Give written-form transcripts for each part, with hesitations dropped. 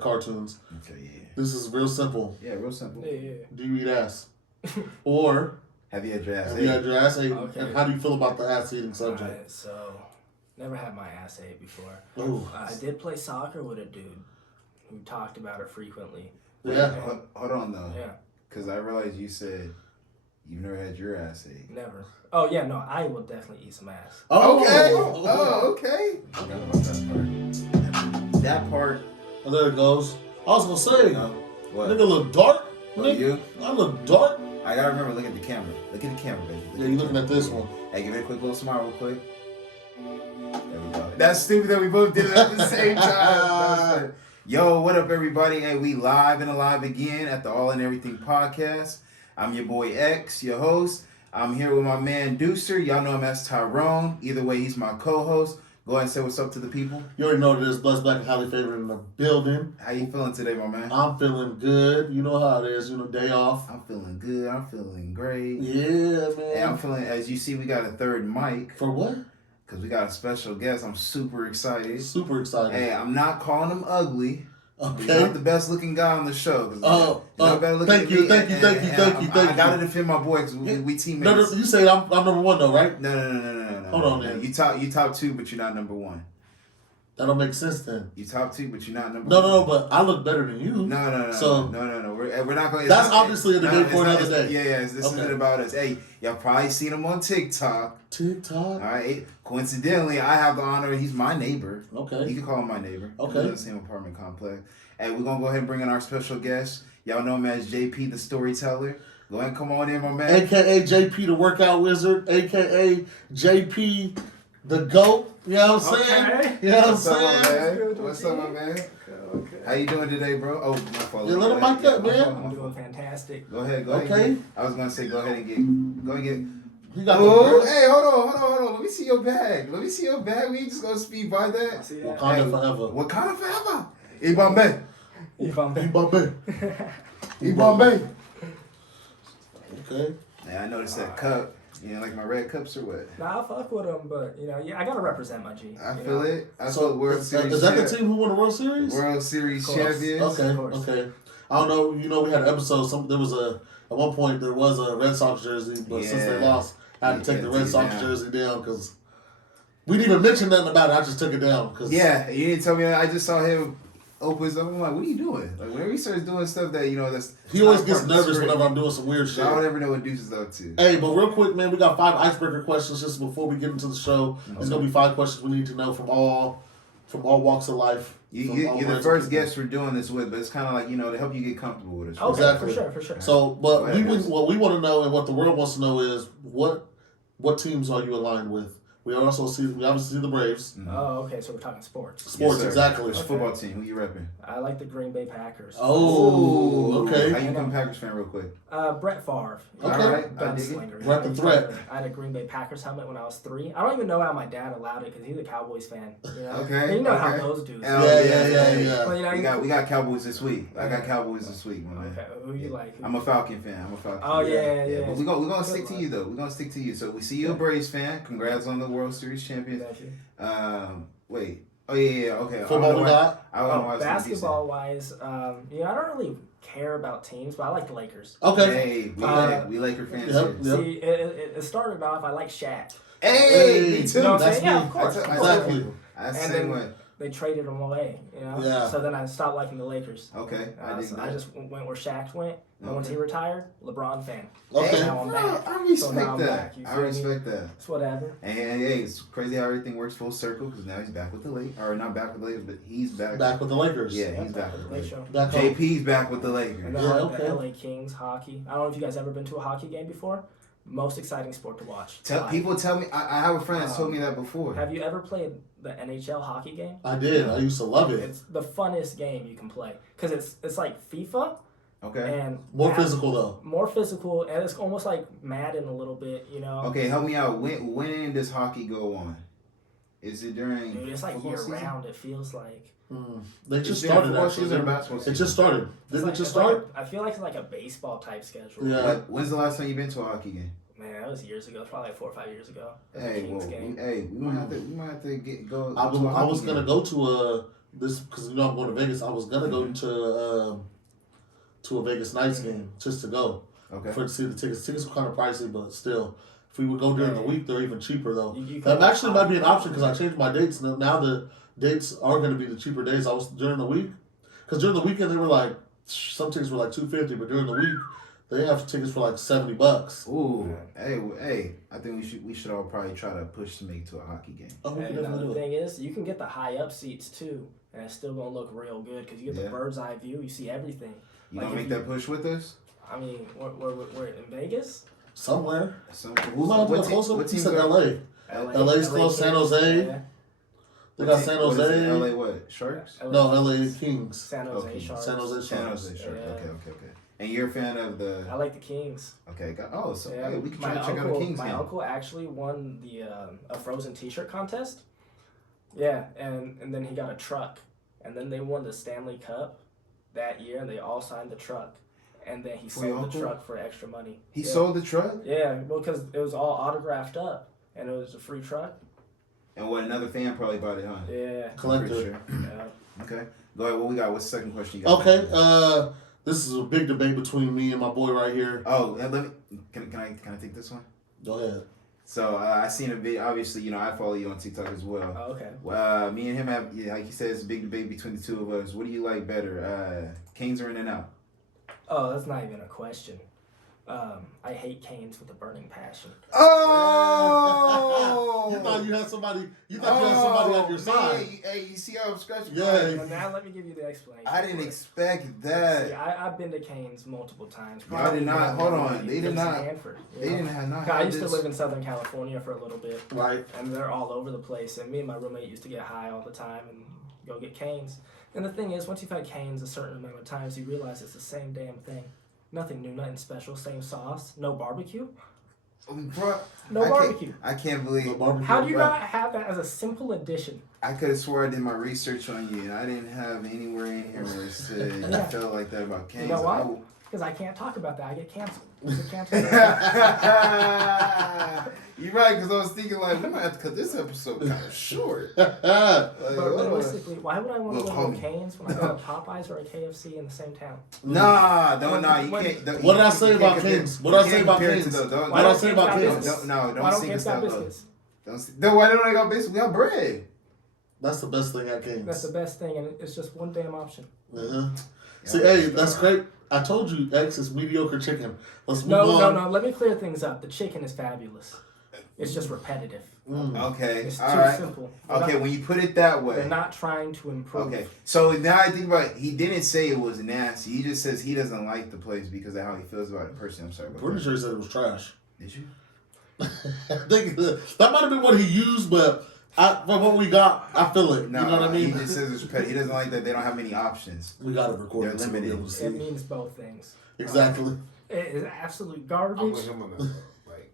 cartoons. Okay, yeah. This is real simple. Yeah, real simple. Yeah. Do you eat ass? Or Have you had your ass have ate? you had your ass ate? Okay. And how do you feel about the ass eating subject? Alright, so never had my ass ate before. Ooh. I did play soccer with a dude who talked about it frequently. Yeah. Hold on, though. Yeah, Because I realized you said you've never had your ass ate. never. Oh yeah, no, I will definitely eat some ass. Okay. Oh. Oh, okay. Forgot about that part. That part. Oh, there it goes. I was gonna say, What? nigga look dark. Oh, Nigga, you? I look dark. I gotta remember, look at the camera. Look at the camera, baby. Yeah, you looking at this one. Hey, give it a quick little smile real quick. There we go. That's stupid that we both did it at the same time. That was fun. Yo, what up, everybody? Hey, we live and alive again at the All and Everything podcast. I'm your boy X, your host. I'm here with my man Deucer. Y'all know him as Tyrone. Either way, he's my co-host. Go ahead and say what's up to the people. You already know what it is. Blessed, Black, and highly favored in the building. How you feeling today, my man? I'm feeling good. You know how it is. You know, day off. I'm feeling good. I'm feeling great. Yeah, man. And I'm feeling, as you see, we got a third mic. For what? Because we got a special guest. I'm super excited. Super excited. Hey, I'm not calling him ugly. He's Okay. not the best looking guy on the show. Thank you. I gotta defend my boy because we teammates. No, you say I'm number one though, right? No. Hold on, man. You top two, but you're not number one. That don't make sense then. You top two, but you're not number No, one. but I look better than you. No. So- No. We're not going. That's obviously a debate for another day. Yeah. This isn't about us. Hey, y'all probably seen him on TikTok. All right. Coincidentally, I have the honor. He's my neighbor. Okay. You can call him my neighbor. Okay. We live in the same apartment complex. Hey, we're gonna go ahead and bring in our special guest. Y'all know him as JP the Storyteller. Go ahead and come on in, my man. AKA JP the Workout Wizard. AKA JP the GOAT. You know what I'm saying? Okay. You know what I'm What's up, my saying? man? What's up, my man? Okay. How you doing today, bro? Oh, my fault. Yeah, let him mic up, man. I'm doing fantastic. Go ahead. Okay. I was gonna say, go ahead and get. You got Oh, the hey, hold on. Let me see your bag. We ain't just gonna speed by I that. see that. Wakanda Hey, forever. Wakanda forever. Ibambe. Ibambe. Okay. Yeah, I noticed that cup. You know, like my red cups or what? Nah, I fuck with him, but yeah, I gotta represent my G. I you feel know? it. I So feel World Series. is that the team who won the World Series? World Series Of course. champions. Of course. Okay. I don't know. You know, we had an episode. At one point there was a Red Sox jersey, but since they lost, I had to take the Red Sox jersey down because we didn't even mention nothing about it. I just took it down because Yeah, you didn't tell me that. I just saw him open his up. I'm like, what are you doing? Like, whenever he starts doing stuff that, that's... he always not gets part of the nervous script, whenever I'm doing some weird shit. I don't ever know what Deuce is up to. Hey, but real quick, man, we got 5 icebreaker questions just before we get into the show. There's gonna be 5 questions we need to know from all walks of life. You're the first guest we're doing this with, but it's kind of like, to help you get comfortable with us. Okay, Exactly. for sure. So, but Go ahead. what we want to know and what the world wants to know is what teams are you aligned with? We obviously see the Braves. Oh, okay, so we're talking sports. Sports, sir. exactly. Which football team? Who you repping? I like the Green Bay Packers. Oh, How okay. you become a Packers fan real quick? Brett Favre. Okay. All right, I dig it. Gunslinger. Rep the threat. I had a Green Bay Packers helmet when I was 3. I don't even know how my dad allowed it because he's a Cowboys fan. You know? Okay, And you know how okay. those dudes. Oh, Yeah. Well, We got Cowboys this week. I got Cowboys this week, my man. Okay, who you like? I'm a Falcon fan. Oh, yeah. But we're gonna stick to you though. We're gonna stick to you. So we see you a Braves fan. Congrats on the World Series champions. Thank you. Wait. Oh yeah. Okay. Football we got. Basketball wise, I don't really care about teams, but I like the Lakers. Okay. Hey, we Laker fans Yep. here. See, it started off. I like Shaq. Hey, me too. You know what I'm That's saying? Yeah, me. of course. Exactly. That's And the same then- way. They traded him away, Yeah. So then I stopped liking the Lakers. Okay. So I just went where Shaq went. And once he retired, LeBron fan. Okay. Now I'm back. I So respect now I'm that. back, you I feel me? respect that. It's whatever. And hey, it's crazy how everything works full circle because now he's back with the Lakers. Or not back with the Lakers, but he's back. Back with the Lakers. Yeah, he's back with the Late Lakers. show. Back home. JP's back with the And Lakers. then Yeah, I like okay. the LA Kings hockey. I don't know if you guys ever been to a hockey game before. Most exciting sport to watch. People tell me, I have a friend that's told me that before. Have you ever played the NHL hockey game? I did. I used to love it. It's the funnest game you can play because it's like FIFA Okay. and More physical though. more physical, and it's almost like Madden a little bit, Okay, help me out. When does hockey go on? Is it during Dude, it's like football year season? round. It feels like They Is just it started football actually. season or basketball It season? just started. Didn't it just start? I feel like it's like a baseball type schedule. Yeah. When's the last time you've been to a hockey game? Man, that was years ago. It's probably like 4 or 5 years ago. Hey, Kings well, game. we might have to go. I was gonna go to this because I'm going to Vegas. I was gonna go to a Vegas Knights game just to go to see the tickets. Tickets were kind of pricey, but still, if we would go during the week, they're even cheaper though. That actually might be an option because I changed my dates. Now the dates are going to be the cheaper days. I was during the week because during the weekend they were like some tickets were like $250, but during the week they have tickets for like $70. Ooh, hey! I think we should all probably try to push to make it to a hockey game. Oh, and the thing is, you can get the high up seats too, and it's still gonna look real good because you get the bird's eye view. You see everything. You gonna make that push with us? I mean, we're in Vegas. Somewhere. Who's not closer? What team said LA? LA's close. San Jose. Yeah. They got San Jose. LA what? Sharks? No, LA Kings. San Jose Sharks. San Jose Sharks. Yeah. Okay. And you're a fan of the? I like the Kings. Okay. So yeah, we can try to check out the Kings My game. uncle actually won the a Frozen T-shirt contest. Yeah, and then he got a truck, and then they won the Stanley Cup that year, and they all signed the truck, and then he sold the truck for extra money. He sold the truck? Yeah, well, because it was all autographed up, and it was a free truck. And another fan probably bought it, huh? Yeah. Collector. Sure. Yeah. Okay. Go ahead. What we got? What's the second question you got? Okay. This is a big debate between me and my boy right here. Oh, let me. Can I take this one? Go ahead. So I seen a video. Obviously, I follow you on TikTok as well. Oh, okay. Me and him have, like you said, it's a big debate between the two of us. What do you like better, Canes or In-N-Out? Oh, that's not even a question. I hate Canes with a burning passion. Oh! You thought you had somebody. You thought you had somebody on your side. Hey, you see how I'm scratching? Yeah. Well, now let me give you the explanation. I didn't expect that. See, I've been to Canes multiple times. I did not. Hold on. They did not. Hanford, They didn't have not. I used to live in Southern California for a little bit. Right. And they're all over the place. And me and my roommate used to get high all the time and go get Canes. And the thing is, once you've had Canes a certain amount of times, you realize it's the same damn thing. Nothing new, nothing special, same sauce, no barbecue. Bro, No barbecue. I can't believe. No barbecue. How do you not have that as a simple addition? I could have swore I did my research on you, and I didn't have anywhere in here where it said you felt like that about Canes. You know why? Because I can't talk about that. I get canceled. Canceled. You're right, because I was thinking, like, we might have to cut this episode kind of short. But realistically, why would I want to go to Canes when I go to Popeyes or a KFC in the same town? Nah, you can't. What did I say about Canes? What did I say about Canes? What did I say about Canes? Don't sing us that low. Biscuits? Why don't I got biscuits? We got bread. That's the best thing at Canes. That's the best thing, and it's just one damn option. Uh-huh. See, hey, that's great. I told you, X is mediocre chicken. Let's move on. No. Let me clear things up. The chicken is fabulous. It's just repetitive. Okay, It's all too right. simple. Okay, when you put it that way. They're not trying to improve. Okay, so now I think about it. He didn't say it was nasty. He just says he doesn't like the place because of how he feels about it personally. I'm sorry about Pretty that. sure he said it was trash. Did you? I think that might have been what he used, but from what we got, I feel it. No, you know what I mean? He just says it's repetitive. He doesn't like that they don't have many options. We got it recorded. They're limited. So we'll be able to see. It means both things. Exactly. It is absolute I'm garbage with him on that.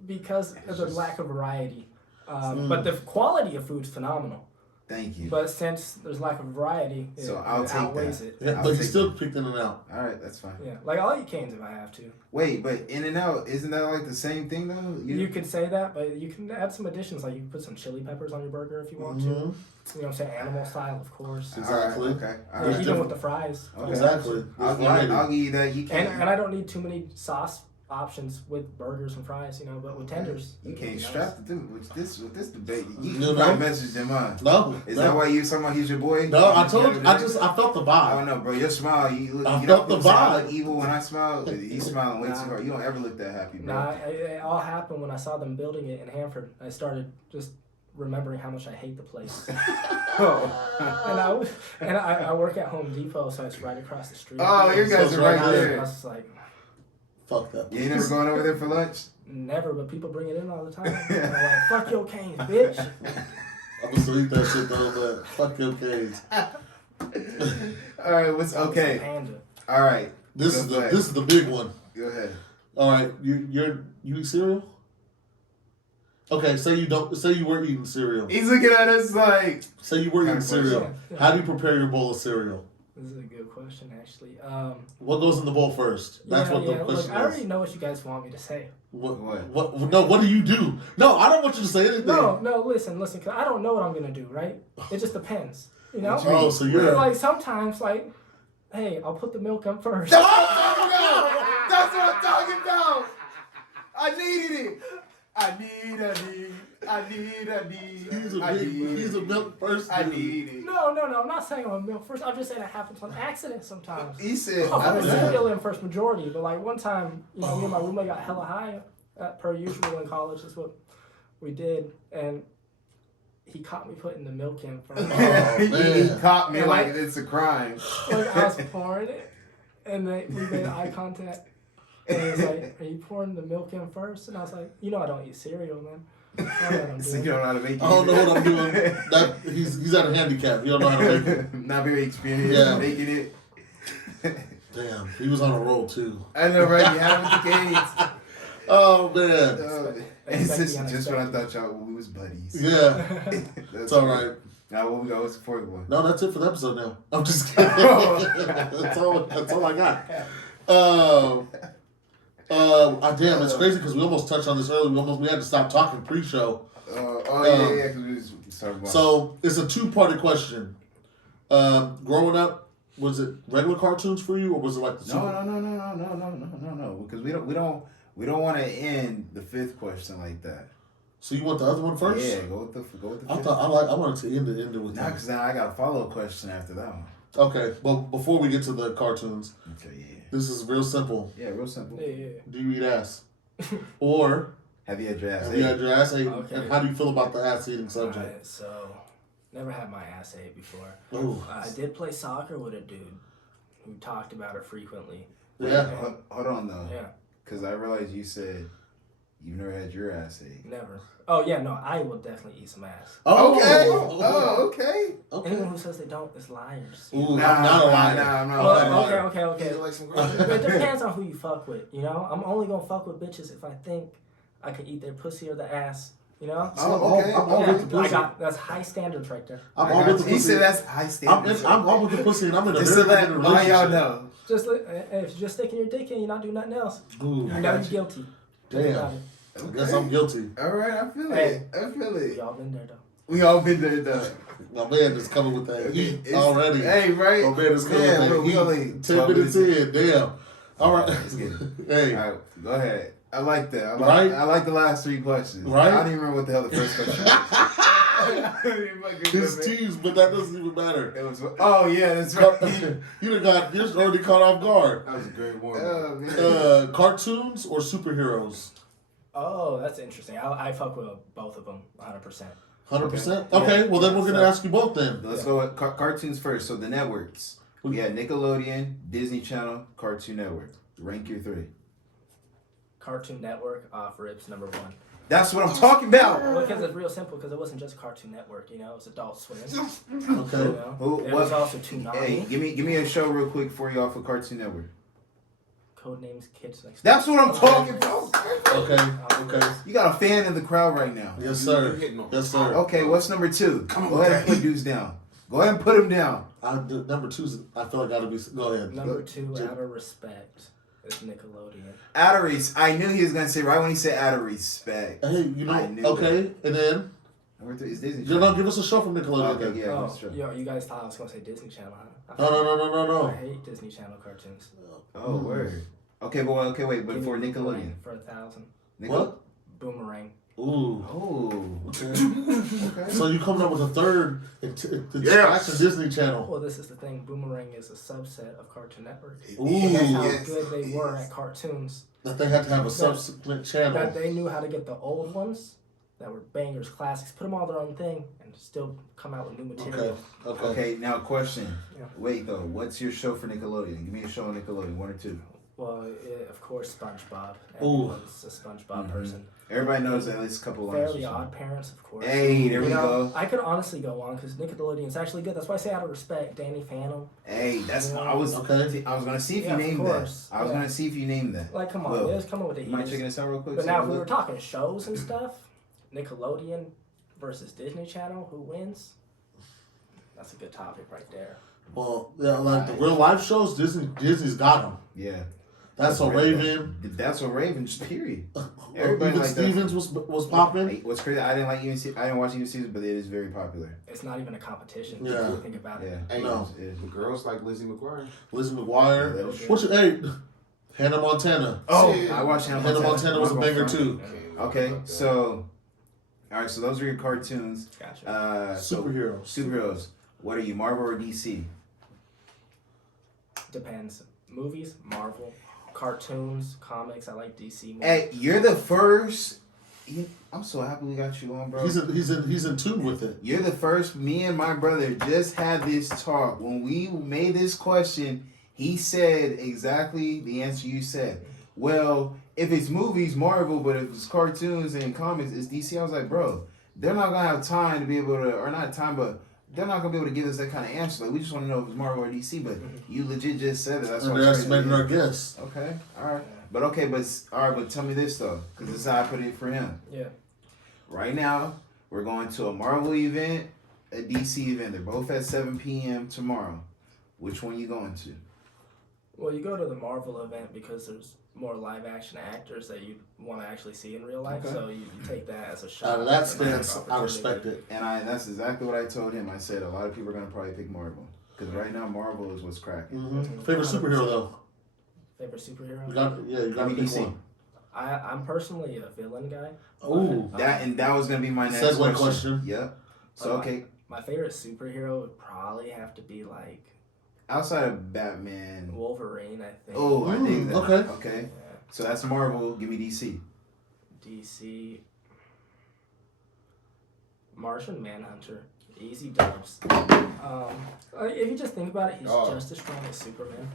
because of the lack of variety. But the quality of food is phenomenal. Thank you. But since there's lack of variety, it I'll take outweighs that. it. Yeah, but he still picked in and out. All right, that's fine. Yeah, like I'll eat Canes if I have to. Wait, but In-N-Out, isn't that like the same thing though? You could say that, but you can add some additions. Like you can put some chili peppers on your burger if you want to. You know what I'm saying? Animal style, of course. Exactly. Okay. All Or right. even with the fries. Okay. Exactly. I'll give you that. You can't. And I don't need too many sauce options with burgers and fries, but with tenders. You can't strap the dude with this debate. You No. probably messaged him, huh? No. Is that why you somehow he's your boy? No, I told you. I felt the I vibe. don't know, bro. Your smile, I you felt don't the I vibe. look evil when I smile. He's smiling way too hard. You don't ever look that happy, bro. Nah, it all happened when I saw them building it in Hanford. I started just remembering how much I hate the place. And I work at Home Depot, so it's right across the street. Oh, you guys are right I there. was just like, Fuck that. You ain't never going over there for lunch? never, but people bring it in all the time. And I'm like, fuck your Canes, bitch. I'm gonna still eat that shit though, but fuck your Canes. All right, okay? Panda. All right, This is the big one. go ahead. All right, you eat cereal? Okay, say you were eating cereal. He's looking at us like, Say you were eating Kind of cereal. Yeah. How do you prepare your bowl of cereal? This is a good question, actually. What goes in the bowl first? That's what the question look, is. I already know what you guys want me to say. What? No, what do you do? No, I don't want you to say anything. No, listen, cause I don't know what I'm gonna do, right? It just depends, you know? Oh, so you're... Like, sometimes, like, hey, I'll put the milk in first. That's what I'm talking about! I needed it! I need. He's a milk first. I need it. No, I'm not saying I'm a milk first. I'm just saying it happens on accident sometimes. He said, I'll I put don't the know. cereal in first majority, but like one time, me and my roommate got hella high, per usual in college. That's what we did, and he caught me putting the milk in first. He caught me And like it's a crime. Like I was pouring it, and then we made eye contact. And he was like, "Are you pouring the milk in first?" And I was like, I don't eat cereal, man. I don't know what I'm So doing. you don't know how to make it. I don't know what I'm doing. He's at a handicap. You don't know how to make it. Not very experienced in making it. Damn, he was on a roll too. I know, right? You had with the games. Oh man. It's just when I thought we was buddies. Yeah. It's all right. Now what we got? What's the fourth one? No, that's it for the episode now. I'm just kidding. That's all I got. Damn, it's crazy because we almost touched on this earlier. We had to stop talking pre-show. Yeah, because we was talking about. So it's a two-parted question. Growing up, was it regular cartoons for you, or was it like the No. Because we don't want to end the fifth question like that. So you want the other one first? Yeah, go with the fifth. I wanted to end it with Nah, because then I got a follow-up question after that one. Okay, well, before we get to the cartoons, Okay, yeah. this is real simple. Yeah, real simple. Yeah. Do you eat ass? Or have you had your ass have ate? you had your ass ate? Okay. And how do you feel about the ass eating subject? Alright, so never had my ass ate before. Ooh. I did play soccer with a dude who talked about it frequently. Yeah. Hold on, though. Yeah. Because I realized you said you've never had your ass ate. Never. Oh yeah, no, I will definitely eat some ass. Okay. Anyone who says they don't is liars. Ooh, I'm not a liar. I'm not a liar. Okay. Like some It depends on who you fuck with, you know? I'm only gonna fuck with bitches if I think I can eat their pussy or the ass, you know? Okay. I'm all with the pussy. That's high standards right there. I'm all with the pussy. He said that's high standards. I'm all with the pussy, and I'm in a Just very to let good all y'all relationship. know. If you're just sticking your dick in, you're not doing nothing else. Ooh, You know you're guilty. damn. I guess I'm guilty. All right, I feel Hey. it. We all been there though. We all been there, though. My man is coming with that heat It's- already. Hey, right? My man is coming Yeah, with we that only heat. 10 minutes in, damn. All right. Let's get it. Hey. All right, go ahead. I like that. Right? I like the last three questions. Right? I don't even remember what the hell the first question was. His teams, but that doesn't even matter. It was, oh, yeah, that's right. You're already caught off guard. That was a great warm Oh, man. Cartoons or superheroes? Oh, that's interesting. I fuck with both of them 100%. 100%? Okay, well then we're going to ask you both then. Let's go with cartoons first. So the networks. We had Nickelodeon, Disney Channel, Cartoon Network. Rank your three. Cartoon Network off rips number one. That's what I'm talking about. Well, because it's real simple. Because it wasn't just Cartoon Network. You know, it was Adult Swim. Okay. You know? It was also Toonami. Hey, give me a show real quick for you off of Cartoon Network. Codenames Kids Next. That's what I'm talking about. Okay. You got a fan in the crowd right now. Yes, sir. Yes, sir. Okay, what's number two? Come on, Go ahead and Daddy. put dudes down. Go ahead and put them down. Number two, I feel like gotta be. Go ahead. Number two, out of respect, is Nickelodeon. Out of I knew he was gonna say right when he said out of respect. Hey, you I know. knew Okay, and then Number three is Disney you Channel. know, give us a show from Nickelodeon. Okay, then. yeah, Oh, that's true. yo, you guys thought I was gonna say Disney Channel, huh? No. I hate Disney Channel cartoons. Oh, word. Okay, but wait, but Give for me Nickelodeon. Boomerang for 1,000. What? Boomerang. Ooh. Oh. Okay. Okay. So you coming up with a third? Yes. It's Disney Channel. Well, this is the thing. Boomerang is a subset of Cartoon Network. Ooh. That's how Yes, good they it were is. at cartoons. That they had to have a subsequent channel. That they knew how to get the old ones that were bangers, classics, put them all their own thing, and still come out with new material. Okay. Okay, now question. Yeah. Wait though, what's your show for Nickelodeon? Give me a show on Nickelodeon, one or two. Well, of course, SpongeBob. Ooh. Everyone's a SpongeBob person. Everybody knows at least a couple lines. Fairly Odd Parents, of course. Hey, there we You know, go. I could honestly go on because Nickelodeon's actually good. That's why I say out of respect, Danny Phantom. Hey, that's Yeah. I was Okay. gonna see if Yeah, you of named that. course. I was Yeah. gonna see if you named that. Like, come on, Well, let's come up with the You mind heaters. checking this out real quick? But See now, if if we you were look? talking shows and stuff, Nickelodeon versus Disney Channel, who wins? That's a good topic right there. Well, yeah, like the real life shows, Disney's got them. Yeah. That's so Raven. That's so Raven. Just period. Everybody like Stevens was popping. What's crazy? I didn't watch even season, but it is very popular. It's not even a competition. Yeah. If you think about it. Yeah. Hey, No. the girls like Lizzie McGuire. Lizzie McGuire. Yeah, What's your Hannah Montana. Oh, Yeah. I watched Hannah Hannah Montana. Montana was a banger too. Okay, so all right, so those are your cartoons. Gotcha. Superheroes. What are you, Marvel or DC? Depends. Movies, Marvel. Cartoons, comics. I like DC more. Hey, you're the first. I'm so happy we got you on, bro. He's in tune with it. You're the first. Me and my brother just had this talk. When we made this question, he said exactly the answer you said. Well, if it's movies, Marvel, but if it's cartoons and comics, it's DC. I was like, bro, they're not gonna have time to be able to, or not time, but they're not gonna be able to give us that kind of answer. Like, we just want to know if it's Marvel or DC. But you legit just said it. That's And why they're estimating our guess. Okay, all right, but tell me this though, because this is how I put it for him. Yeah. Right now, we're going to a Marvel event, a DC event. They're both at 7 p.m. tomorrow. Which one you going to? Well, you go to the Marvel event because there's more live action actors that you want to actually see in real life. Okay. So you take that as a shot. Out of that stance, I respect it. And that's exactly what I told him. I said a lot of people are going to probably pick Marvel. Because right now, Marvel is what's cracking. Mm-hmm. Favorite superhero, though? Favorite superhero? You got to pick DC. one. I'm personally a villain guy. Ooh. That was going to be my next Segue question. Yep. So, okay. My favorite superhero would probably have to be like Outside of Batman. Wolverine, I think. Oh, I dig that. Okay. Yeah. So that's Marvel. Give me DC. DC. Martian Manhunter. Easy dubs. If you just think about it, he's just as strong as Superman.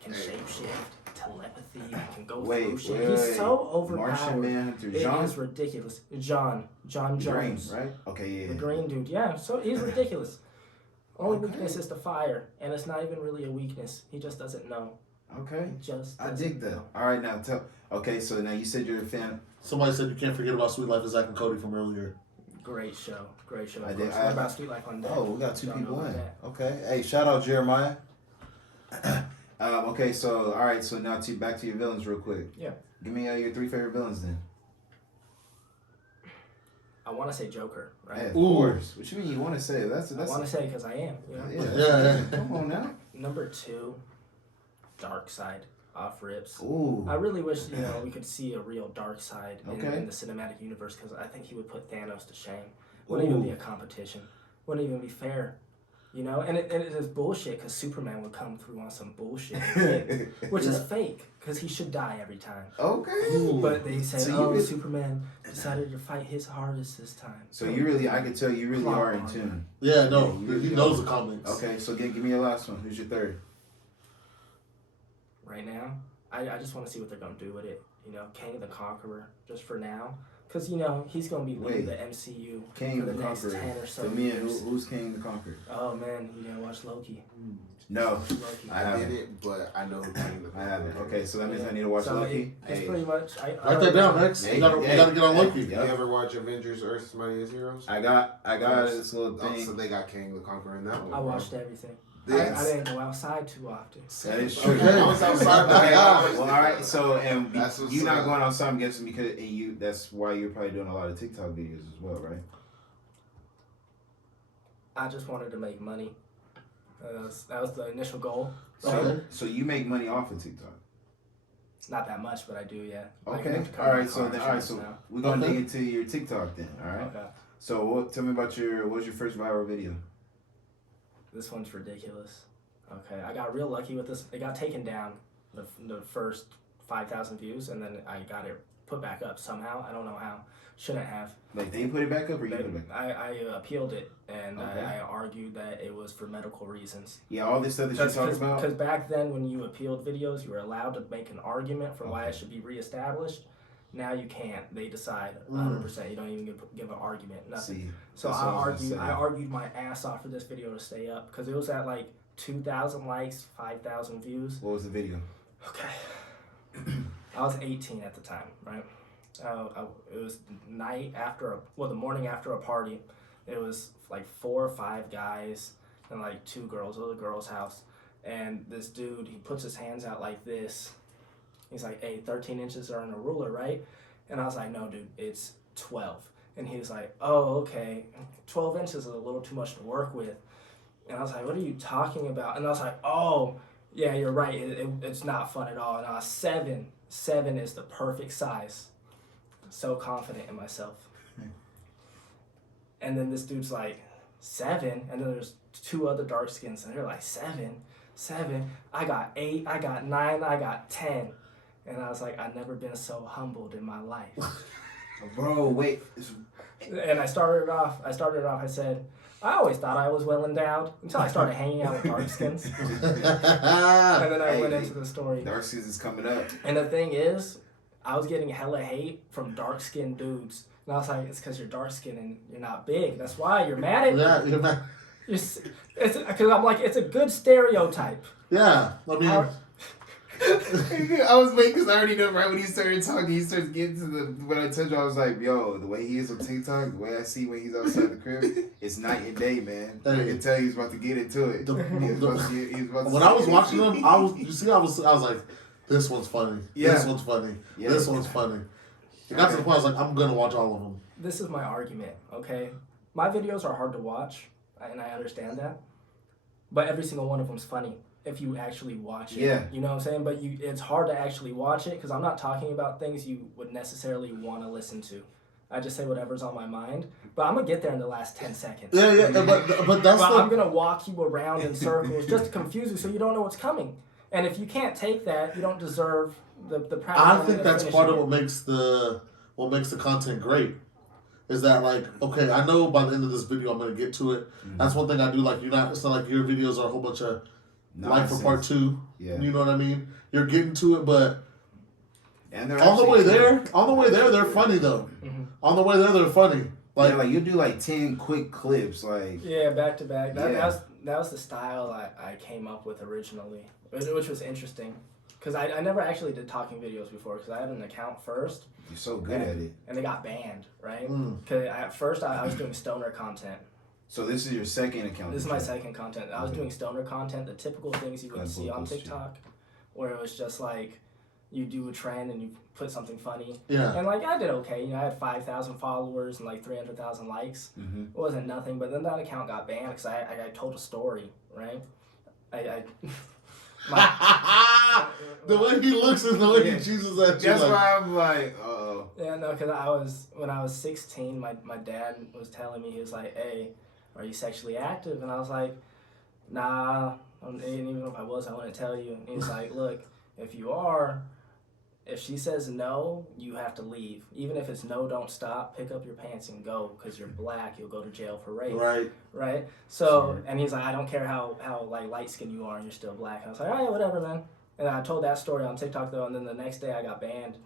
Can shapeshift, telepathy, can go through shit. He's so overpowered. Martian Manhunter. It is ridiculous. John Jones. Green, right? Okay, yeah. The green dude, yeah. So he's ridiculous. Only weakness is the fire, and it's not even really a weakness. He just doesn't know. Okay. He just I doesn't dig that. know. All right, now tell. Okay, so now you said you're a fan. Somebody said you can't forget about Sweet Life of Zack and Cody from earlier. Great show. I did. What about Sweet Life on Deck? Oh, we got two Y'all people know in. that. Okay. Hey, shout out Jeremiah. Okay, so all right, so now back to your villains real quick. Yeah. Give me your 3 favorite villains then. I want to say Joker, right? Yeah, of course. What you mean you want to say? That's. I want to say because I am. You know? Yeah. Come on now. Number 2, Darkseid. Off rips. Ooh. I really wish we could see a real Darkseid Okay. in the cinematic universe because I think he would put Thanos to shame. Wouldn't even be a competition. Wouldn't even be fair. You know, and it is bullshit because Superman would come through on some bullshit, which is fake because he should die every time. Okay. But they say, So Superman decided to fight his hardest this time. So I can tell you really are in tune. Yeah, no, Yeah, he knows the comics. Okay, so give me your last one. Who's your third? Right now, I just want to see what they're going to do with it. You know, Kang the Conqueror, just for now. Because, he's going to be leading the MCU King for the the next Conqueror. 10 or so For me, years. who's King the Conqueror? Oh, man, you got to watch Loki. No, Loki. I I haven't. did it, but I know I haven't. Okay, so that means I need to watch So Loki. it's Hey. pretty much... Write that down, X. Hey, You gotta get on Loki. Yep. You ever watch Avengers Earth's Mightiest Heroes? I got this little Oh, thing. so they got King the Conqueror in that one. I watched everything. I This. didn't go outside too often. That is true. Okay. I was outside. Okay, But well, all right. So, and That's what's you're not up. going outside, I'm guessing, because that's why you're probably doing a lot of TikTok videos as well, right? I just wanted to make money. That was the initial goal. So you make money off of TikTok. Not that much, but I do, yeah. Okay. All right. So we're gonna dig into your TikTok then. All right. Okay. So tell me about what was your first viral video? This one's ridiculous. Okay, I got real lucky with this. It got taken down the first 5,000 views, and then I got it put back up somehow. I don't know how. Shouldn't have. Like they put it back up or you put it back? I appealed it, and Okay. I argued that it was for medical reasons. Yeah, all this stuff that you talk about. Because back then, when you appealed videos, you were allowed to make an argument for why it should be reestablished. Now you can't. They decide 100%. You don't even give an argument. Nothing. See, So that's what I was gonna say. I argued my ass off for this video to stay up because it was at like 2,000 likes, 5,000 views. What was the video? Okay. I was 18 at the time, right? It was the morning after a party. It was like 4 or 5 guys and like 2 girls. It was a girl's house. And this dude, he puts his hands out like this. He's like, hey, 13 inches are in a ruler, right? And I was like, no, dude, it's 12. And he was like, oh, okay. 12 inches is a little too much to work with. And I was like, what are you talking about? And I was like, oh, yeah, you're right. It's not fun at all. And I was 7. 7 is the perfect size. So confident in myself. And then this dude's like, 7? And then there's 2 other dark skins. And they're like, 7? I got 8, I got 9, I got 10. And I was like, I've never been so humbled in my life. Bro, wait. And I started off, I said, I always thought I was well endowed until I started hanging out with dark skins. And then I went into the story. Dark skins is coming up. And the thing is, I was getting hella hate from dark skinned dudes. And I was like, it's because you're dark skinned and you're not big. That's why you're mad at me. Yeah, you're mad. It's because I'm like, it's a good stereotype. Yeah, I mean, I was waiting because I already know right when he started talking, he starts getting to the. When I told you, I was like, yo, the way he is on TikTok, the way I see when he's outside the crib, it's night and day, man. I can tell he's about to get into it. When I was watching them, I was like, this one's funny. Yeah. This one's funny. Yeah. This one's funny. It got to the point I was like, I'm gonna watch all of them. This is my argument, okay? My videos are hard to watch, and I understand that. But every single one of them's funny if you actually watch it. Yeah. You know what I'm saying? But it's hard to actually watch it because I'm not talking about things you would necessarily want to listen to. I just say whatever's on my mind. But I'm going to get there in the last 10 seconds. Yeah, but that's I'm going to walk you around in circles just to confuse you so you don't know what's coming. And if you can't take that, you don't deserve the practice. I think that's part of what makes the content great. Is that like, okay, I know by the end of this video I'm gonna get to it. Mm-hmm. That's one thing I do. Like, it's not like your videos are a whole bunch of like for part 2. Yeah. You know what I mean? You're getting to it, but and they're on the way there, they're funny though. Mm-hmm. On the way there, they're funny. Like, like you do like 10 quick clips, like back to back. That was the style I came up with originally, which was interesting. Because I never actually did talking videos before because I had an account first. You're so good at it. And they got banned, right? Because at first I was doing stoner content. So this is your second account? This is my second content. I was doing stoner content, the typical things you would see on TikTok, where it was just like you do a trend and you put something funny. Yeah. And like I did okay. You know, I had 5,000 followers and like 300,000 likes. Mm-hmm. It wasn't nothing, but then that account got banned because I told a story, right? The way he looks and the way he chooses at you. That's why I'm like, oh. Yeah, no, because when I was 16, my dad was telling me, he was like, hey, are you sexually active? And I was like, nah, and even if I was, I wouldn't tell you. And he's like, look, if you are, if she says no, you have to leave. Even if it's no, don't stop, pick up your pants and go, because you're black, you'll go to jail for rape. Right? So, and he's like, I don't care how like light-skinned you are and you're still black. And I was like, all right, whatever, man. And I told that story on TikTok, though, and then the next day I got banned.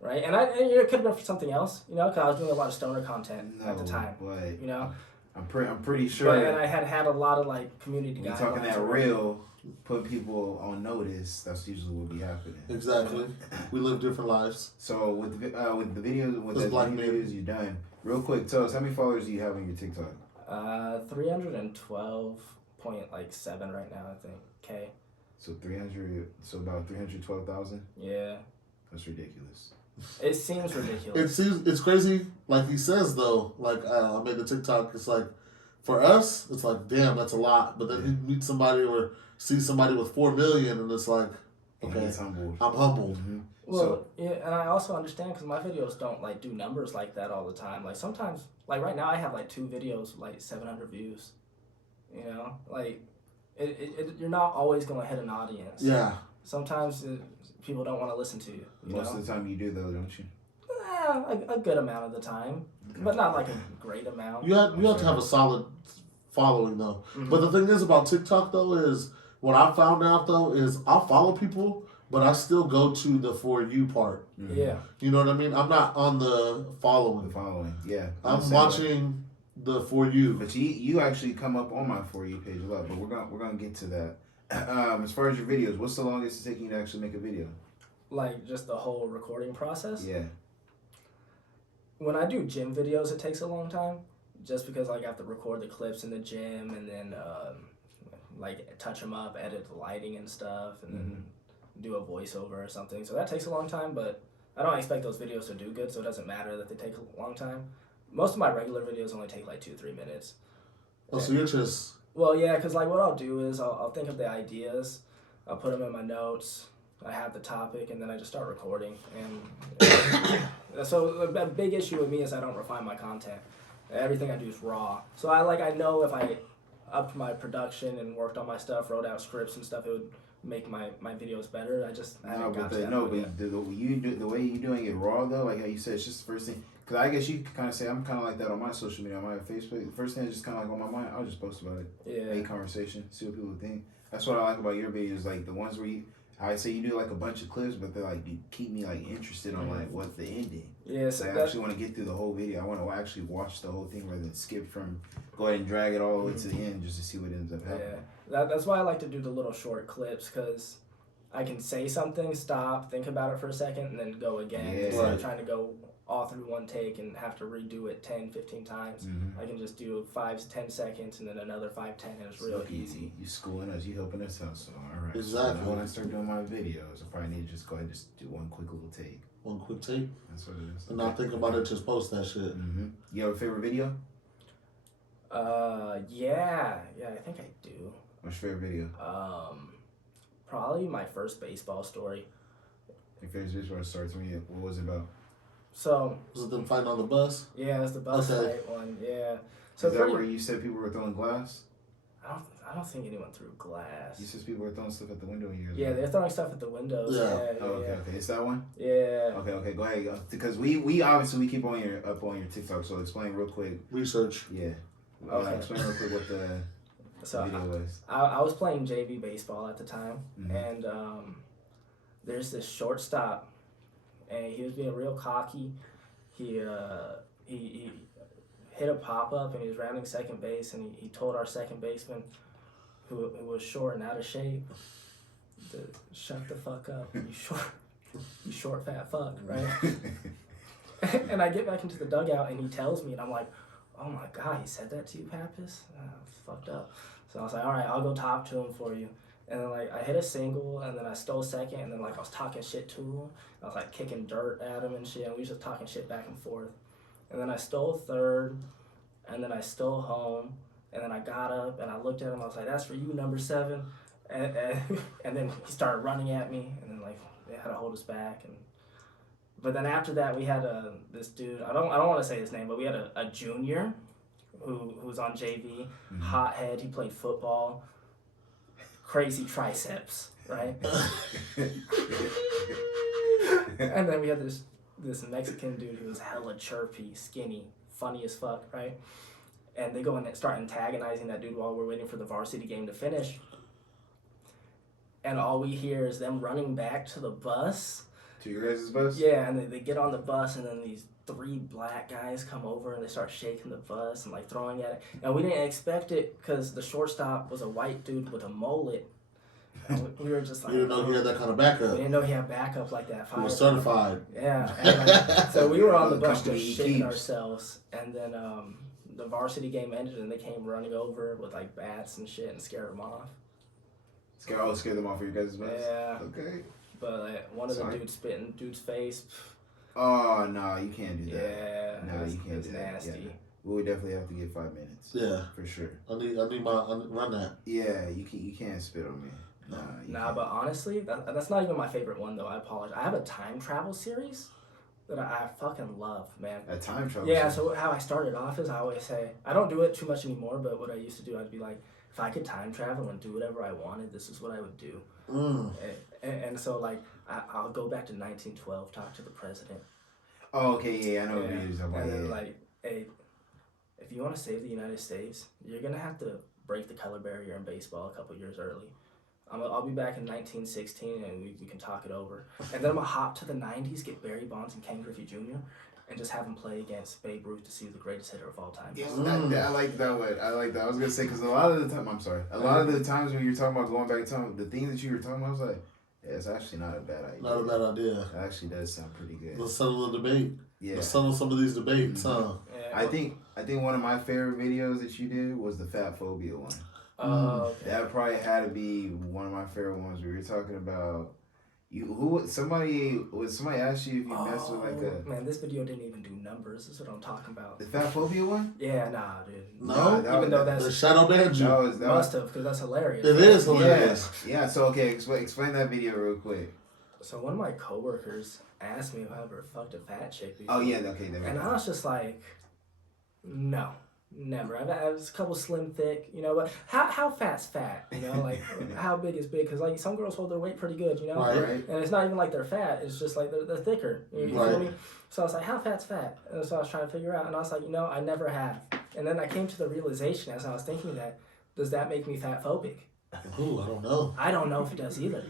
Right? And it could have been for something else, you know, because I was doing a lot of stoner content at the time. But, you know? I'm pretty sure. And I had a lot of, like, community guys. You're talking that real, put people on notice, that's usually what be happening. Exactly. We live different lives. So with the videos, with the videos you've done, real quick, tell us, how many followers do you have on your TikTok? 312.7 right now, I think. K. So about 312,000? Yeah. That's ridiculous. It seems ridiculous. It's crazy. Like he says though, like I made the TikTok. It's like for us, it's like damn, that's a lot. But then you meet somebody or see somebody with 4 million, and it's like, okay, I'm humbled. Mm-hmm. Well, yeah, and I also understand because my videos don't like do numbers like that all the time. Like sometimes, like right now, I have like 2 videos with like 700 views. You know, like you're not always going to hit an audience. Yeah. Sometimes people don't want to listen to you. Most of the time you do, though, don't you? A good amount of the time, but not like a great amount. You have to have a solid following, though. Mm-hmm. But the thing is about TikTok, though, is what I found out, though, is I'll follow people, but I still go to the For You part. Mm-hmm. Yeah. You know what I mean? I'm not on the following. Yeah. I'm watching the For You. But you actually come up on my For You page a lot, but we're gonna get to that. As far as your videos, what's the longest it's taking you to actually make a video? Like just the whole recording process? Yeah. When I do gym videos, it takes a long time. just because like, I have to record the clips in the gym and then like touch them up, edit the lighting and stuff, and then do a voiceover or something. So that takes a long time, but I don't expect those videos to do good, so it doesn't matter that they take a long time. Most of my regular videos only take like 2-3 minutes. Oh, so you're just... Well, yeah, because like what I'll do is I'll think of the ideas, I'll put them in my notes, I have the topic, and then I just start recording. And so a big issue with me is I don't refine my content. Everything I do is raw. So I know if I upped my production and worked on my stuff, wrote out scripts and stuff, it would make my videos better. I haven't got to that. The way you doing it raw though, like how you said, it's just the first thing. Cause I guess you could kind of say I'm kind of like that on my social media, on my Facebook. The first thing is just kind of like on my mind. I'll just post about it. Yeah. Make conversation, see what people think. That's what I like about your videos, like the ones where I say you do like a bunch of clips, but they're like you keep me like interested on like what's the ending. Yeah, so I actually want to get through the whole video. I want to actually watch the whole thing rather than skip from go ahead and drag it all the way to the end just to see what ends up happening. Yeah, that's why I like to do the little short clips because I can say something, stop, think about it for a second, and then go again. Yeah. Instead of trying to go all through one take and have to redo it 10-15 times. I can just do 5-10 seconds and then another 5-10, and it's real easy. You schooling us, you helping us out, so all right. Exactly. So when I start doing my videos, I probably need to just go ahead and just do one quick little take. One quick take? That's what it is. And not think about it, just post that shit. You have a favorite video? Yeah, I think I do. What's your favorite video? Probably my first baseball story. Your favorite baseball story to me, what was it about? So Was it them fighting on the bus? yeah, it's the bus fight one. Yeah. So Is that where you said people were throwing glass? I don't think anyone threw glass. You said people were throwing stuff at the window here. Yeah, they're throwing stuff at the windows. Yeah. Okay. It's that one? Yeah. Okay, go ahead. Because we obviously keep on up on your TikTok, so explain real quick. Research. Yeah. Okay. Explain real quick what the video was. I was playing JV baseball at the time, and there's this shortstop, and he was being real cocky. He hit a pop-up, and he was rounding second base, and he told our second baseman, who was short and out of shape, to shut the fuck up, you short fat fuck, right? And I get back into the dugout, and he tells me, and I'm like, oh my God, he said that to you, Pappas? It's fucked up. So I was like, all right, I'll go talk to him for you. And then like I hit a single, and then I stole second, and then like I was talking shit to him. I was like kicking dirt at him and shit, and we was just talking shit back and forth. And then I stole third, and then I stole home, and then I got up and I looked at him. I was like, "That's for you, number 7." And then he started running at me, and then like they had to hold us back. But then after that, we had this dude. I don't want to say his name, but we had a junior who was on JV, hothead. He played football, crazy triceps, right? And then we had this Mexican dude who was hella chirpy, skinny, funny as fuck, right? And they go and start antagonizing that dude while we're waiting for the varsity game to finish. And all we hear is them running back to the bus. To your guys' bus? Yeah, and they get on the bus, and then these 3 black guys come over, and they start shaking the bus and like throwing at it. And we didn't expect it because the shortstop was a white dude with a mullet. And we were just like, You didn't know he had that kind of backup. We didn't know he had backup like that. He was certified. Yeah. And, so we were on the bus Company just shitting keeps. ourselves, and then the varsity game ended, and they came running over with like bats and shit and scared them off. Scare them off of your guys' bus? Yeah. Okay. But like, one of the dudes spit in dude's face. Oh, no, you can't do that. Yeah. No, you can't do that. Nasty. Yeah. We would definitely have to get 5 minutes. Yeah. For sure. I need run that. Yeah, you can't spit on me. Nah, but honestly, that's not even my favorite one, though. I apologize. I have a time travel series that I fucking love, man. A time travel Yeah, series? so how I started off is I always say, I don't do it too much anymore, but what I used to do, I'd be like, if I could time travel and do whatever I wanted, this is what I would do. And so, like, I'll go back to 1912, talk to the president. Oh, okay, yeah, I know what it is. And then, like, hey, if you want to save the United States, you're going to have to break the color barrier in baseball a couple years early. I'll be back in 1916, and we can talk it over. And then I'm going to hop to the 90s, get Barry Bonds and Ken Griffey Jr., and just have him play against Babe Ruth to see who the greatest hitter of all time is. Yes, I like that one. I like that. I was going to say, because a lot of the time, a lot of the times when you're talking about going back in time, the things that you were talking about, I was like, yeah, it's actually not a bad idea. Not a bad idea. It actually does sound pretty good. Let's settle the debate. Yeah. Let's settle some of these debates, huh? Yeah, I think one of my favorite videos that you did was the Fat Phobia one. Okay. That probably had to be one of my favorite ones. We were talking about somebody asked you if you messed with like a man, this video didn't even do numbers. This is what I'm talking about. the Fat Phobia one. Yeah, nah, dude. No, even though that's the shadow banned you. must have because that's hilarious. It is hilarious. Yeah. So okay, explain that video real quick. So one of my coworkers asked me if I ever fucked a fat chick before. Oh yeah, okay. And I was just like, no, never. I was a couple slim, thick, you know. But how fat's fat? You know, like how big is big? Because like some girls hold their weight pretty good, you know. Right. And it's not even like they're fat. It's just like they're thicker. You feel me? So I was like, how fat's fat? And so I was trying to figure out, and I was like, I never have. And then I came to the realization as I was thinking that, does that make me fat phobic? Ooh, I don't know. I don't know if it does either.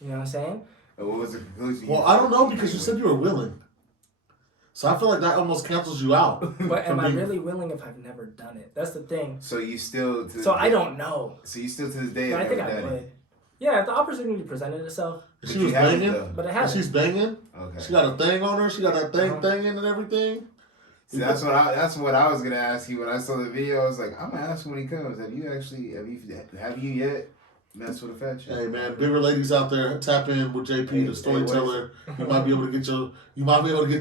You know what I'm saying? What was the conclusion? Well, I don't know because you said you were willing. So I feel like that almost cancels you out. But am I really willing if I've never done it? That's the thing. So you still... I don't know. So you still to this day But I have think never I done would. it? Yeah, if the opportunity presented itself. She was banging? But it And hasn't. she's banging? Okay. She got a thing on her? She got that thing and everything? See, that's what I was gonna ask you when I saw the video. I was like, I'm gonna ask him when he comes. Have you yet messed with a fat chick? Hey man, bigger ladies out there, tap in with JP the storyteller. You might be able to get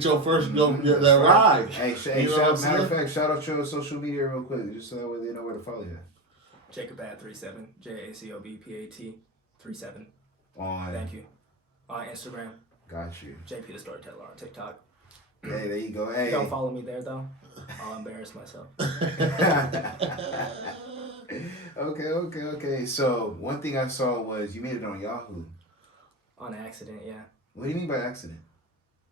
your first that ride. Hey, You know what I'm saying? matter of fact, shout out your social media real quick, just so that way they know where to follow you. Jacobat37, JACOBPAT 37. On Thank you. On Instagram, got you. JP the Storyteller on TikTok. Hey, there you go. Hey. Don't follow me there though. I'll embarrass myself. Okay. So one thing I saw was you made it on Yahoo. On accident, yeah. What do you mean by accident?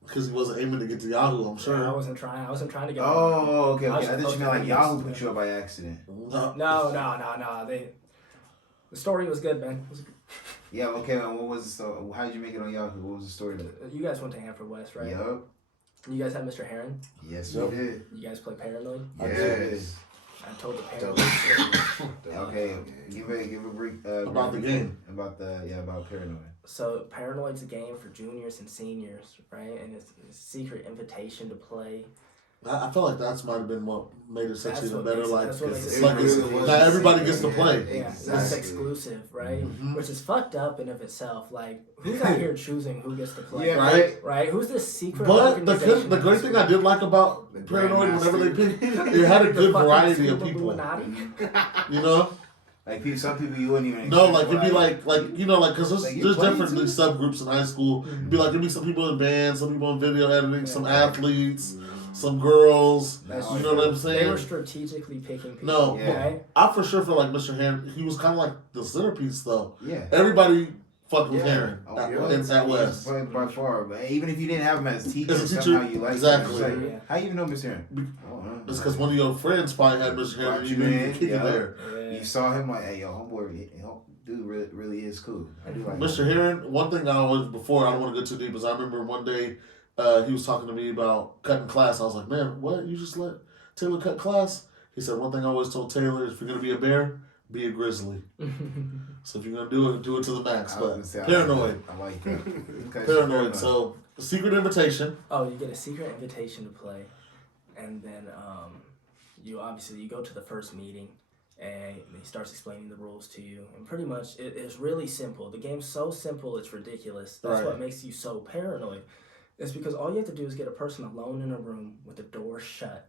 Because he wasn't aiming to get to Yahoo, I'm sure. Yeah, I wasn't trying to get. Oh, okay. I I was thought you supposed meant to like be Yahoo used put to you up by accident. No. The story was good, man. It was good. Yeah, okay, man. What was the story? How did you make it on Yahoo? What was the story like? You guys went to Hanford West, right? Yup. You guys had Mr. Heron. Yes, Yep. we did. You guys play Paranoid. Yes. I told the paranoid. Okay, give a brief About the game. About Paranoid. So Paranoid's a game for juniors and seniors, right? And it's a secret invitation to play. I feel like that's might have been what made it such That's even what better. makes it- Like, that's what makes it's it like really was not everybody the gets to same, play. Yeah, that's Exactly. exclusive, right? Mhm. Which is fucked up in of itself. Like, who's out here choosing who gets to play? Yeah, Right? Right? Who's this secret But the organization? great thing I did like about The Paranoid, whenever they Grandmaster. picked it had a The good fucking variety of Super people. Illuminati. You know? Like some people you wouldn't even. No, expect, like it'd be like because Like, you there's play different too? subgroups in high school. It'd be like there'd be some people in bands, some people in video editing, some athletes, some girls. That's You know what I'm They were saying? strategically picking people. No, Yeah. Right? I for sure feel like Mr. Heron. He was kind of like the centerpiece though. Yeah. Everybody fucked with Yeah. Heron Oh, at yeah. West. By far, but even if you didn't have him as a teacher, As a teacher, somehow you liked exactly. him. It's like, Yeah. how you even know Mr. Heron? Be- Oh, huh. It's because one of your friends probably had Mr. Heron. Brought You you didn't in, even kick it yeah. there. Yeah. You saw him like, hey, yo, homeboy, dude really is cool. I do like Mr. him. Heron, one thing I always, before, I don't want to go too deep, is I remember one day he was talking to me about cutting class. I was like, man, what? You just let Taylor cut class? He said, one thing I always told Taylor is if you're going to be a bear, be a grizzly. So if you're going to do it to the max. I was But gonna say, Paranoid. I like that. Okay, Paranoid. So, a secret invitation. Oh, you get a secret invitation to play, and then you go to the first meeting, and he starts explaining the rules to you. And pretty much, it is really simple. The game's so simple, it's ridiculous. That's Right. what makes you so paranoid. It's because all you have to do is get a person alone in a room with the door shut,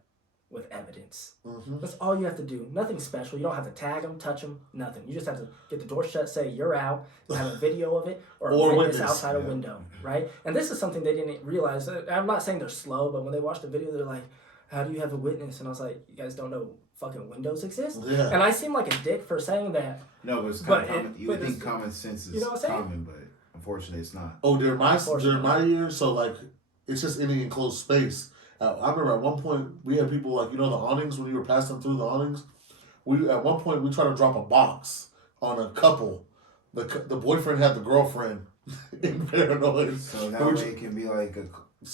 with evidence. Mm-hmm. That's all you have to do. Nothing special. You don't have to tag them, touch them, nothing. You just have to get the door shut, say you're out, and have a video of it, or a witness outside a window, right? And this is something they didn't realize. I'm not saying they're slow, but when they watched the video, they're like, how do you have a witness? And I was like, you guys don't know fucking windows exist? Yeah. And I seem like a dick for saying that. No, but it's But kind of common. You would but think it's- common sense is you know what I'm saying? common, but unfortunately it's not. Oh, during my years, so like, it's just any enclosed space. I remember at one point we had people like the awnings when you were passing through the awnings. At one point we tried to drop a box on a couple. The boyfriend had the girlfriend in Paranoid. So that way it can be like a.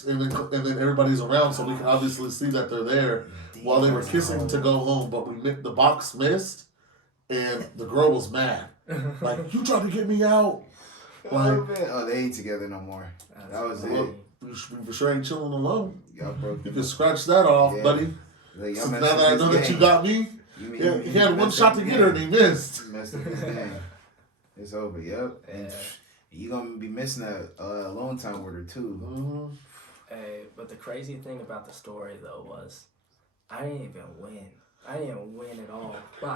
And then everybody's around, so we can obviously see that they're there while they were kissing to go home. But the box missed, and the girl was mad. Like, you tried to get me out. Like, They ain't together no more. That was funny. it. we for sure ain't chilling alone. Y'all broke. You can scratch that off, Yeah. buddy. Like, So now that I know that you got me, he had one shot to get her and he missed. Messed up his game. It's over. Yep. And you gonna be missing that alone time with her too. Mm-hmm. Hey, but the crazy thing about the story though was, I didn't even win. I didn't even win at all. But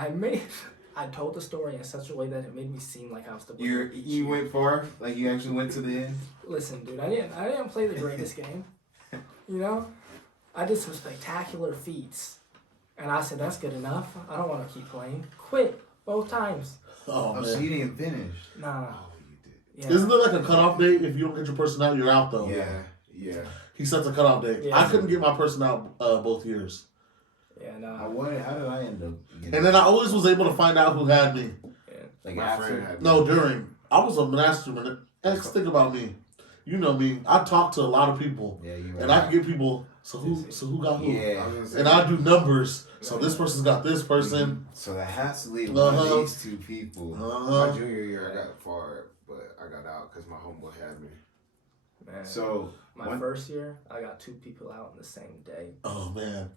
I told the story in such a way that it made me seem like I was the winner. You went far. Like you actually went to the end. Listen, dude, I didn't play the greatest game. You know, I did some spectacular feats, and I said that's good enough. I don't want to keep playing. Quit both times. Oh, man. So you didn't finish. Nah. Oh, you did. Yeah. Isn't there like a cutoff date? If you don't get your person out, you're out though. Yeah. He sets a cutoff date. Yeah. I couldn't get my person out both years. Yeah, nah. How did I end up? And then I always was able to find out who had me. Like My after. friend had me. No, during. I was a masterman. Think about me. You know me. I talk to a lot of people. Yeah, you. And I can get people. So who got who? Yeah. I was gonna say, And I do numbers. So this person's got this person. So that has to leave one Uh-huh. of these two people. Uh-huh. my junior year, I got far, but I got out because my homeboy had me. Man. So My first year, I got 2 people out in the same day. Oh man.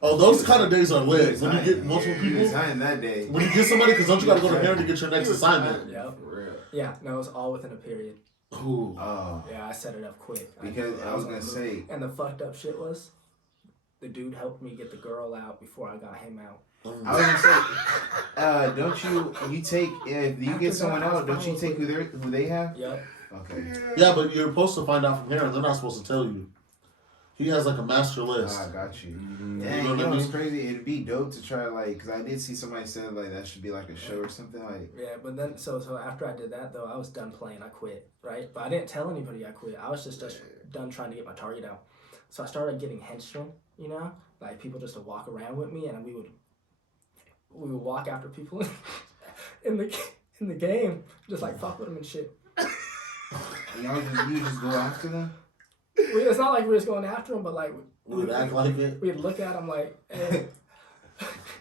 Oh, those kind of days are lit. When you get multiple You was people. high in that day. When you get somebody, because don't you got to go to Heron to get your next assignment? Yep. For real. Yeah, no, it was all within a period. Ooh. Oh. Yeah, I set it up quick. Because I was gonna say. And the fucked up shit was, the dude helped me get the girl out before I got him out. I was gonna say, don't you take if you After get that, someone I was else, don't you take who they have? Yep. Okay. Yeah, but you're supposed to find out from Heron. They're not supposed to tell you. He has like a master list. I got you. Mm-hmm. Dang, You know you what I know what's mean? crazy? It'd be dope to try like, cause I did see somebody said like that should be like a show or something like. Yeah, but then so after I did that though, I was done playing. I quit, right? But I didn't tell anybody I quit. I was just done trying to get my target out. So I started getting henchmen, you know, like people just to walk around with me, and we would walk after people in the game, just like fuck with them and shit. You just go after them. It's not like we're just going after them, but like We would act like it. we'd look at them like, hey.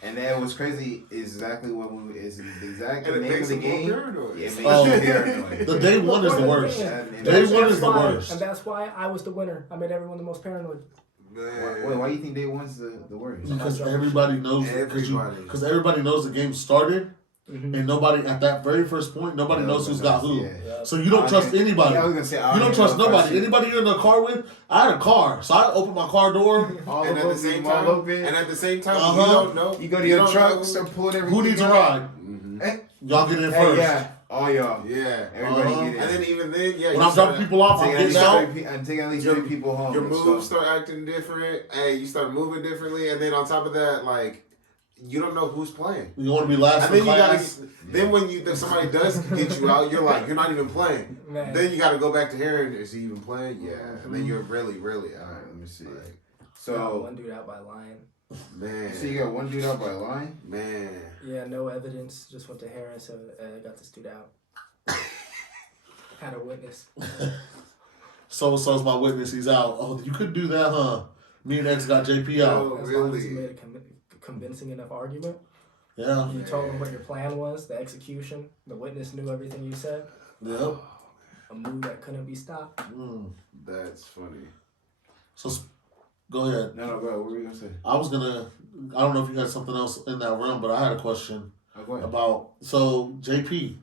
And then what's crazy is exactly what we is the exact And it name of makes the them more game. paranoid. Yeah, it makes Oh. you paranoid. The day one is the worst. And Day one is the why, worst. and that's why I was the winner. I made everyone the most paranoid. Man. Wait, why do you think day one's the worst? Because everybody knows. Everybody. Because everybody knows the game started, Mm-hmm. and nobody at that very first point, nobody knows who's got who. Yeah. So you don't trust anybody. Yeah, I was gonna say You don't trust nobody. Anybody you're in the car with, I had a car, so I opened my car door. All And of at the them same all time, open. and at the same time, Uh-huh. you don't know. You go to you your don't truck, know. start pulling everything. Who needs a out. ride? Mhm. Y'all get in Hey, first. yeah, all y'all. Yeah. Everybody Uh-huh. get in. And then even then, yeah. When you I'm start- dropping people off, I'm Taking getting out. I'm taking at least Your- 3 people home. Your and moves stuff. start acting different. Hey, you start moving differently, and then on top of that, like you don't know who's playing. You want to be last And in then you gotta. class. Then when if somebody does get you out, you're like, you're not even playing. Man. Then you got to go back to hearing, is he even playing? Yeah. And then you're really, really All right, let me see. Got So, one dude out by line. man, so you got one dude out by line. man. Yeah, no evidence. Just went to Heron, so I got this dude out. Had a witness. So is my witness. He's out. Oh, you could do that, huh? Me and X got JP out. Oh, As long as you really? made a convincing enough argument. Yeah. You told him what your plan was, the execution. The witness knew everything you said. Yep. A move that couldn't be stopped. Mm. That's funny. So go ahead. No, bro. What were you gonna say? I was gonna. I don't know if you had something else in that realm, but I had a question Oh, go ahead. about. So JP, you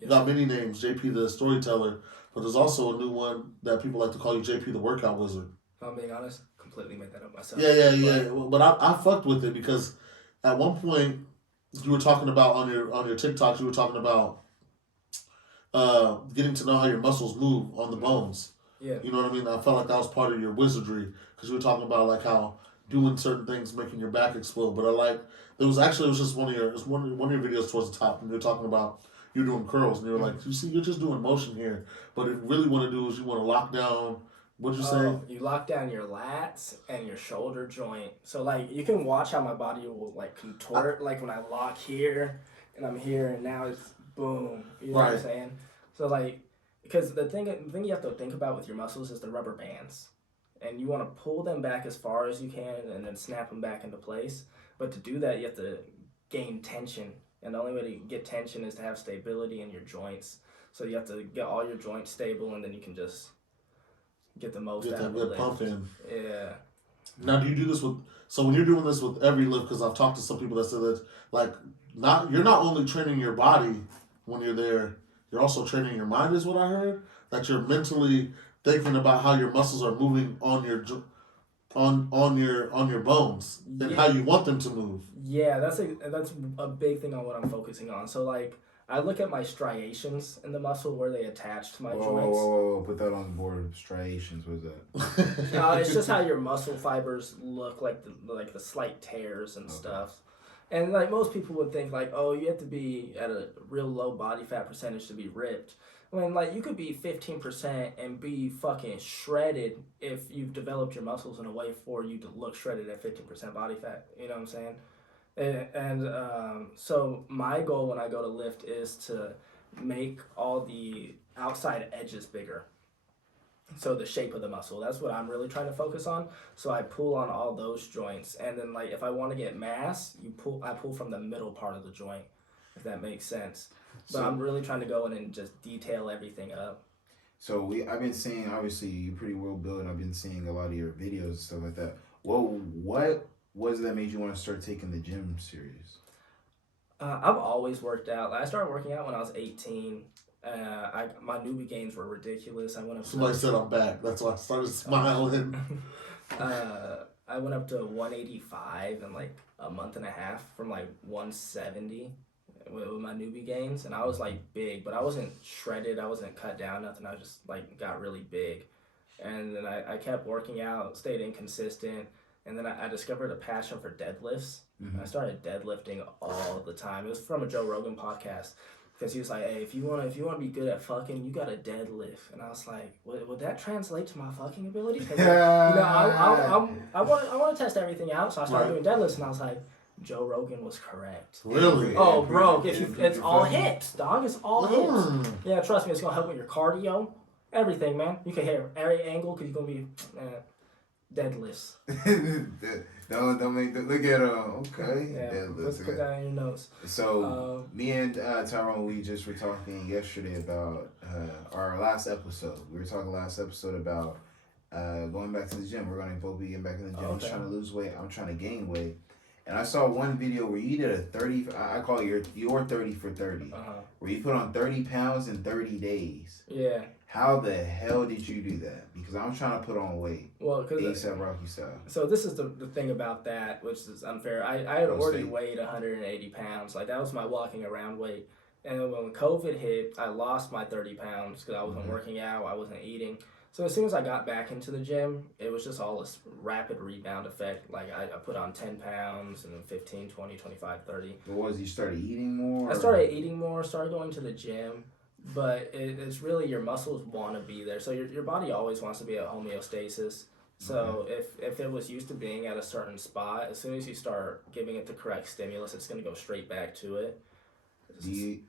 Yes. got many names. JP the storyteller, but there's also a new one that people like to call you JP the workout wizard. If I'm being honest, completely made that up myself. Yeah. But I fucked with it because at one point you were talking about on your TikTok, you were talking about getting to know how your muscles move on the bones. Yeah. You know what I mean? I felt like that was part of your wizardry because you were talking about like how doing certain things making your back explode. But it was just one of your videos towards the top, and you were talking about you doing curls, and you were like, you see, you're just doing motion here, but it really want to do is you want to lock down. What'd you say? You lock down your lats and your shoulder joint. So like you can watch how my body will like contort, like when I lock here and I'm here and now it's boom. You know what I'm Right. saying? So like because the thing you have to think about with your muscles is the rubber bands. And you want to pull them back as far as you can and then snap them back into place. But to do that you have to gain tension. And the only way to get tension is to have stability in your joints. So you have to get all your joints stable and then you can just get the most Get out that of the good lift. pump in. Yeah. Now, do you do this with? So when you're doing this with every lift, because I've talked to some people that said that like you're not only training your body when you're there, you're also training your mind. Is what I heard. That you're mentally thinking about how your muscles are moving on your on your bones and how you want them to move. Yeah, that's a big thing on what I'm focusing on. So like I look at my striations in the muscle where they attach to my joints. Whoa. Put that on the board. Striations, what's that? No, it's just how your muscle fibers look, like the slight tears and stuff. And like most people would think like, oh, you have to be at a real low body fat percentage to be ripped. When like you could be 15% and be fucking shredded if you've developed your muscles in a way for you to look shredded at 15% body fat. You know what I'm saying? So my goal when I go to lift is to make all the outside edges bigger. So the shape of the muscle, that's what I'm really trying to focus on. So I pull on all those joints, and then like if I want to get mass, I pull from the middle part of the joint, if that makes sense. But I'm really trying to go in and just detail everything up. So I've been seeing, obviously you're pretty well built. I've been seeing a lot of your videos and stuff like that. Well, what was it that made you want to start taking the gym serious? I've always worked out. I started working out when I was 18. My newbie gains were ridiculous. I went up. Somebody said I'm back. That's why I started smiling. I went up to 185 in like a month and a half from like 170 with my newbie gains, and I was like big, but I wasn't shredded. I wasn't cut down, nothing. I just like got really big, and then I kept working out, stayed inconsistent, and then I discovered a passion for deadlifts. Mm-hmm. I started deadlifting all the time. It was from a Joe Rogan podcast. Because he was like, hey, if you wanna be good at fucking, you gotta deadlift. And I was like, would that translate to my fucking ability? Because I want to test everything out. So I started doing deadlifts, and I was like, Joe Rogan was correct. Really? Oh, bro, it's all hips, dog. It's all hips. Yeah, trust me, it's gonna help with your cardio, everything, man. You can hit every angle because you're gonna be deadlifts. Don't make that. Look at okay. Yeah, deadlifts. let's put that in your notes. So me and Tyrone, we just were talking yesterday about our last episode. We were talking last episode about going back to the gym. We're going to both be getting back in the gym. Okay. He's trying to lose weight. I'm trying to gain weight. And I saw one video where you did a 30. I call it your 30 for 30, where you put on 30 pounds in 30 days. Yeah. How the hell did you do that? Because I'm trying to put on weight. Well, because ASAP Rocky style. So this is the thing about that, which is unfair. I had already weighed 180 pounds. Like that was my walking around weight. And when COVID hit, I lost my 30 pounds because I wasn't working out. I wasn't eating. So as soon as I got back into the gym, it was just all this rapid rebound effect. Like I put on 10 pounds and then 15, 20, 25, 30. What was you started eating more? I started eating more, started going to the gym. But it's really your muscles want to be there. So your body always wants to be at homeostasis. So if it was used to being at a certain spot, as soon as you start giving it the correct stimulus, it's going to go straight back to it. Do you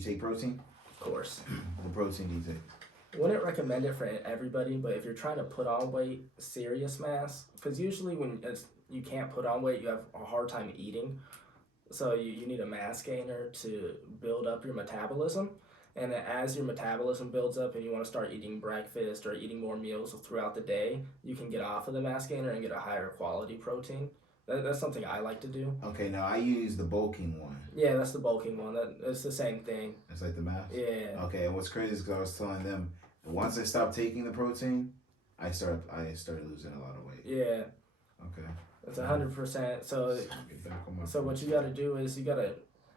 take protein? Of course. What protein do you take? Wouldn't recommend it for everybody, but if you're trying to put on weight, serious mass, because usually when you can't put on weight, you have a hard time eating. So you need a mass gainer to build up your metabolism. And as your metabolism builds up and you want to start eating breakfast or eating more meals throughout the day, you can get off of the mass gainer and get a higher quality protein. That's something I like to do. Okay, now I use the bulking one. Yeah, that's the bulking one. It's the same thing. It's like the mass? Yeah. Okay, and what's crazy is because I was telling them, once I stopped taking the protein, I started losing a lot of weight. Yeah. Okay. It's 100%. So what you got to do is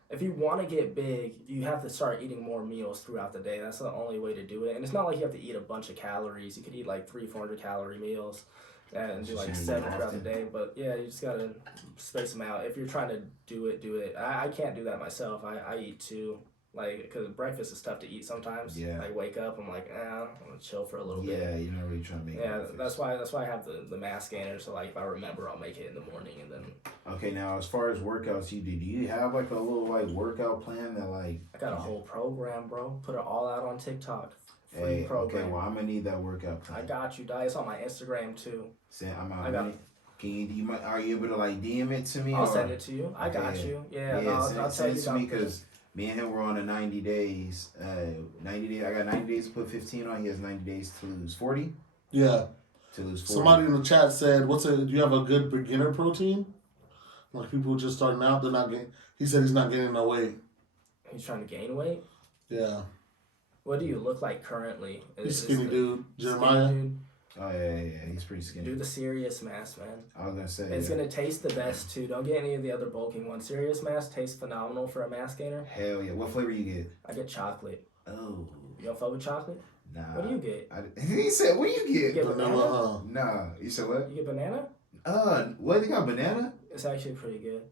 if you want to get big, you have to start eating more meals throughout the day. That's the only way to do it. And it's not like you have to eat a bunch of calories. You could eat like 300-400 calorie meals and do like 7 throughout the day. But yeah, you just got to space them out. If you're trying to do it. I can't do that myself. I eat too. Like, because breakfast is tough to eat sometimes. Yeah. I wake up, I'm like, I'm going to chill for a little bit. Yeah, you're not really trying to make breakfast. That's why I have the mass gainer. So, like, if I remember, I'll make it in the morning and then... Okay, now, as far as workouts do you have, like, a little, like, workout plan that, like... I got a whole program, bro. Put it all out on TikTok. Free program. Okay, well, I'm going to need that workout plan. I got you, Di. It's on my Instagram, too. Are you able to, like, DM it to me? I'll send it to you. I got you. Yeah, I'll send it to me, because... Me and him were on a 90 days. I got 90 days to put 15 on. He has 90 days to lose 40. Yeah. to lose 40. Somebody in the chat said, do you have a good beginner protein? Like people just starting out, they're not getting. He said he's not gaining no weight. He's trying to gain weight? Yeah. What do you look like currently? He's skinny dude. Jeremiah. Skinny dude? Oh, yeah. He's pretty skinny. Do the Serious Mass, man. I was going to say, it's going to taste the best, too. Don't get any of the other bulking ones. Serious Mass tastes phenomenal for a mass gainer. Hell yeah. What flavor you get? I get chocolate. Oh. You don't fuck with chocolate? Nah. What do you get? He said, what do you get? You get banana? Nah. You said what? You get banana? What? They got banana? It's actually pretty good.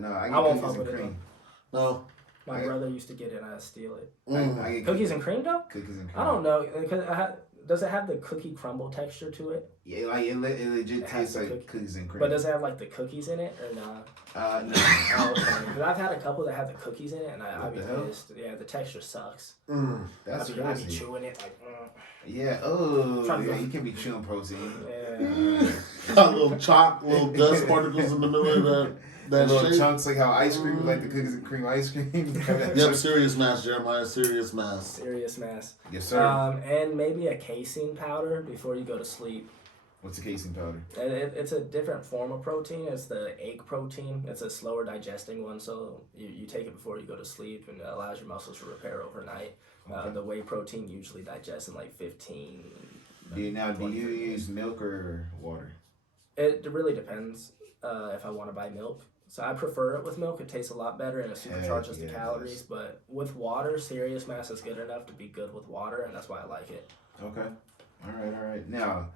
No. I won't get fuck cookies with and it, cream. No. My brother used to get it and I'd steal it. I get Cookies and cream, though? Cookies and cream. I don't know. Does it have the cookie crumble texture to it? Yeah, like it legit tastes like cookies and cream. But does it have like the cookies in it or not? No. Oh, okay. Because I've had a couple that have the cookies in it and I'd be the hell? pissed. Yeah, the texture sucks. That's I'd be crazy. chewing it like. Yeah. You can be chewing protein. Yeah. Got little dust particles in the middle of that little shape. chunks like how ice cream, like the cookies and cream ice cream. Yep, Serious Mass, Jeremiah. Serious Mass. Serious Mass. Yes, sir. And maybe a casein powder before you go to sleep. What's a casein powder? It's a different form of protein. It's the egg protein. It's a slower digesting one, so you take it before you go to sleep, and it allows your muscles to repair overnight. Okay. The whey protein usually digests in like 15. Do you use milk or water? It really depends if I want to buy milk. So I prefer it with milk. It tastes a lot better and it supercharges the calories. But with water, Serious Mass is good enough to be good with water, and that's why I like it. Okay. All right. Now,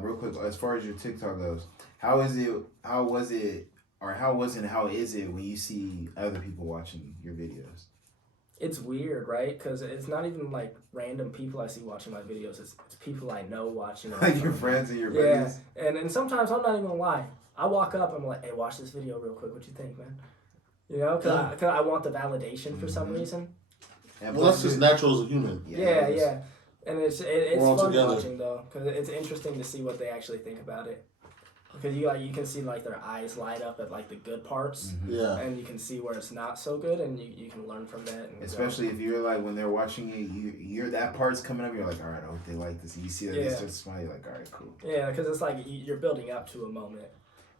real quick, as far as your TikTok goes, how is it when you see other people watching your videos? It's weird, right? Because it's not even like random people I see watching my videos. It's people I know watching them. Like your friends and your buddies? Yeah, and sometimes I'm not even gonna lie. I walk up, I'm like, hey, watch this video real quick. What you think, man? You know, because I want the validation for some reason. Yeah, well, that's just natural as a human. Yeah. And it's fun together. watching, though, because it's interesting to see what they actually think about it. Because you can see like their eyes light up at like the good parts, and you can see where it's not so good, and you can learn from that. And especially if you're like when they're watching it, you're that part's coming up. You're like, all right, I hope they like this. And you see that they start smiling. You're like, all right, cool. Yeah, because it's like you're building up to a moment.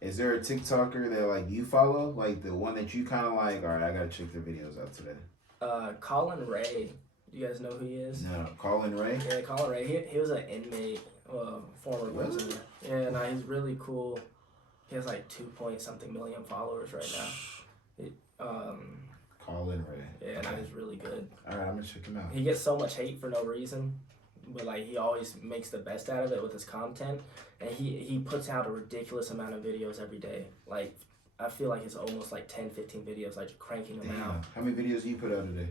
Is there a TikToker that like you follow, like the one that you kind of like? All right, I gotta check their videos out today. Colin Ray. You guys know who he is? No, Colin Ray. Yeah, Colin Ray. He was an inmate, former prisoner. Yeah, no, he's really cool. He has like 2-point-something million followers right now. Colin Ray. Yeah, no, he's really good. All right, I'm gonna check him out. He gets so much hate for no reason, but like he always makes the best out of it with his content, and he puts out a ridiculous amount of videos every day. Like I feel like it's almost like 10, 15 videos, like cranking them out. How many videos do you put out a day?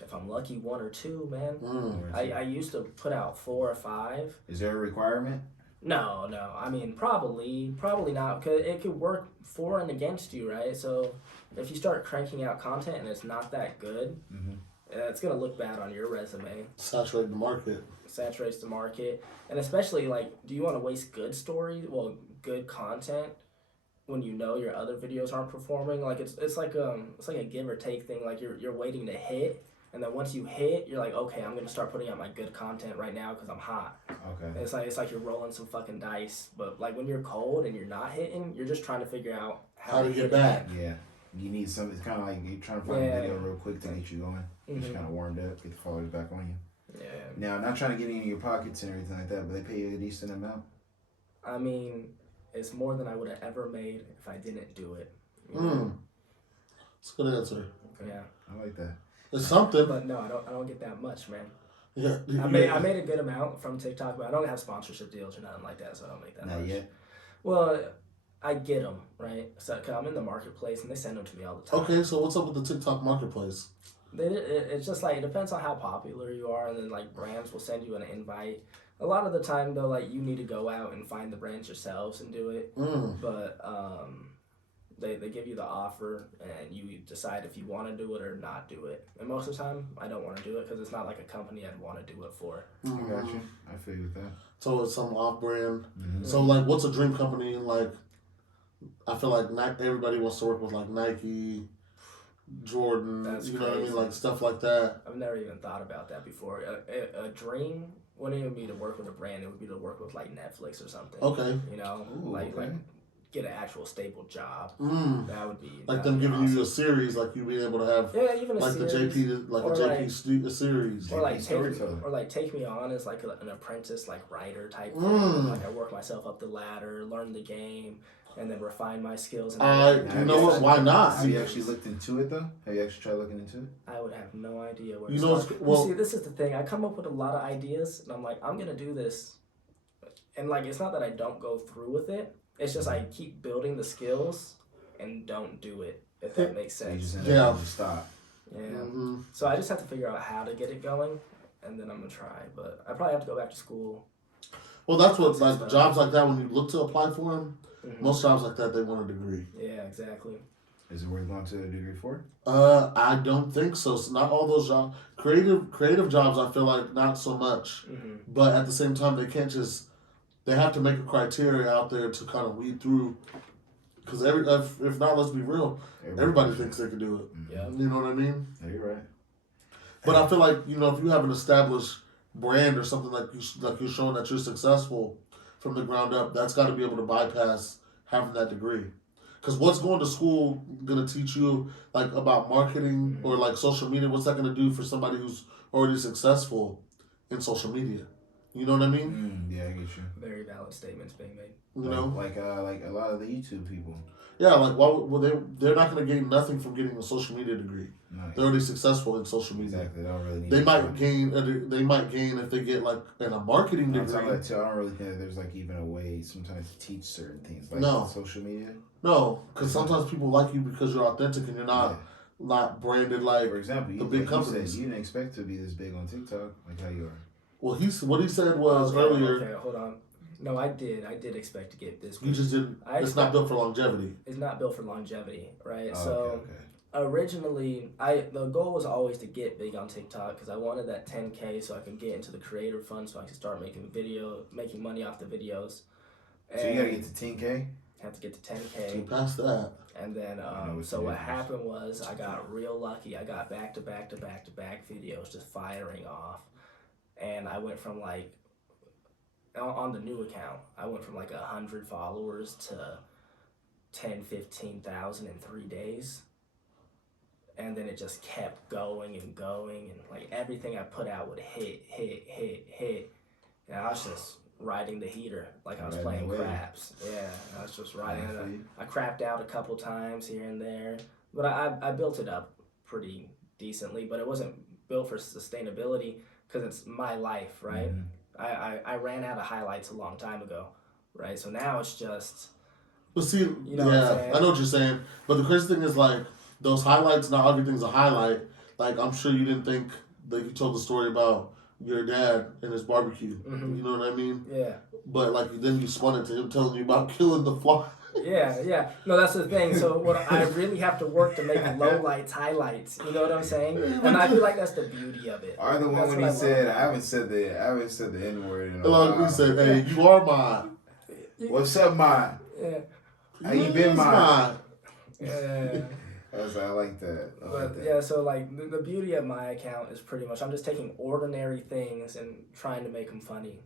If I'm lucky, 1 or 2, man. I used to put out 4 or 5. Is there a requirement? No. I mean, probably not, because it could work for and against you, right? So if you start cranking out content and it's not that good, it's gonna look bad on your resume. Saturate the market. Saturates the market, and especially like, do you want to waste good content when you know your other videos aren't performing? Like it's like a give or take thing. Like you're waiting to hit, and then once you hit, you're like, okay, I'm gonna start putting out my good content right now because I'm hot. Okay. And it's like you're rolling some fucking dice, but like when you're cold and you're not hitting, you're just trying to figure out how to get back. Yeah. You need something. It's kind of like you're trying to find a video real quick to get you going. Just kind of warmed up, get the followers back on you. Yeah. Now, not trying to get into your pockets and everything like that, but they pay you a decent amount. I mean, it's more than I would have ever made if I didn't do it. That's a good answer. Yeah. I like that. It's something. But no, I don't get that much, man. Yeah. I made a good amount from TikTok, but I don't have sponsorship deals or nothing like that, so I don't make that much. Not yet. Well, I get them, right? So, cause I'm in the marketplace and they send them to me all the time. Okay, so what's up with the TikTok marketplace? It's just like, it depends on how popular you are, and then like brands will send you an invite. A lot of the time though, like you need to go out and find the brands yourselves and do it. But they give you the offer and you decide if you want to do it or not do it. And most of the time, I don't want to do it because it's not like a company I'd want to do it for. I got you. I feel you with that. So it's some off-brand. So like, what's a dream company? Like, I feel like everybody wants to work with like Nike, Jordan. That's you know what I mean? crazy. Like stuff like that. I've never even thought about that before. A dream wouldn't even be to work with a brand. It would be to work with like Netflix or something. Okay. You know, Ooh, like okay. get an actual stable job. Mm. That would be Like that'd them be giving awesome. you a series, like you being able to have even a like series, the JP, like or a JP series. or like Storyteller. take me on as like an apprentice, like writer type thing. Mm. Like I work myself up the ladder, learn the game, and then refine my skills. And You know what? Why not? Have you actually looked into it though? Have you actually tried looking into it? I would have no idea where You to know, start. well, See, this is the thing. I come up with a lot of ideas, and I'm like, I'm gonna do this, and like, it's not that I don't go through with it. It's just I keep building the skills and don't do it. If that makes So you sense. just just stop. Yeah. Mm-hmm. So I just have to figure out how to get it going, and then I'm gonna try. But I probably have to go back to school. Well, that's what like jobs like that when you look to apply for them. Mm-hmm. Most jobs like that they want a degree. Yeah, exactly. Is it worth going to a degree for? I don't think so. It's not all those jobs. Creative jobs, I feel like not so much. Mm-hmm. But at the same time, they can't just. They have to make a criteria out there to kind of weed through. Because if not, let's be real. Everybody thinks they can do it. Yeah. You know what I mean? Yeah, you're right. But I feel like if you have an established brand or something like you're showing that you're successful from the ground up, that's got to be able to bypass having that degree. Because what's going to school gonna teach you like about marketing or like social media? What's that gonna do for somebody who's already successful in social media? You know what I mean? Yeah, I get you. Very valid statements being made. You know, like a lot of the YouTube people. yeah. Like, they're not gonna gain nothing from getting a social media degree. Nice. They're already successful in social media. Exactly. They don't really need. They might gain. They might gain if they get like in a marketing On degree. top of that too, I don't really think that there's like even a way sometimes to teach certain things like No. social media. No, because sometimes people like you because you're authentic and you're not branded like. For example, the big companies. You didn't expect to be this big on TikTok like how you are. Well, what he said was earlier. Okay, hold on. No, I did expect to get this. You just didn't. It's not built for longevity. It's not built for longevity, right? Oh, so okay. originally, the goal was always to get big on TikTok because I wanted that 10K so I could get into the creator fund so I could start making money off the videos. And So you gotta get to 10K. Have to get to So 10K. past that. And then, so what happened was I got real lucky. I got back to back videos just firing off. And I went from like, on the new account, I went from like 100 followers to 15,000 in 3 days. And then it just kept going and going. And like everything I put out would hit. And I was just riding the heater like I was playing craps. Yeah, I was just riding it. I crapped out a couple times here and there. But I built it up pretty decently. But it wasn't built for sustainability. Because it's my life, right? Mm-hmm. I ran out of highlights a long time ago, right? So now it's just... But see, you know what I'm saying? I know what you're saying. But the crazy thing is, like, those highlights, not everything's a highlight. Like, I'm sure you didn't think, like, you told the story about your dad and his barbecue. Mm-hmm. You know what I mean? Yeah. But, like, then you spun it to him telling you about killing the fly. Yeah. No, that's the thing. So what I really have to work to make lowlights highlights. You know what I'm saying? And I feel like that's the beauty of it. Or the one when he said, I haven't said the N-word in a while. Like we said, hey, you are mine. What's up, mine? Yeah. How you been, mine? Yeah. I like that. Yeah, so like the beauty of my account is pretty much I'm just taking ordinary things and trying to make them funny.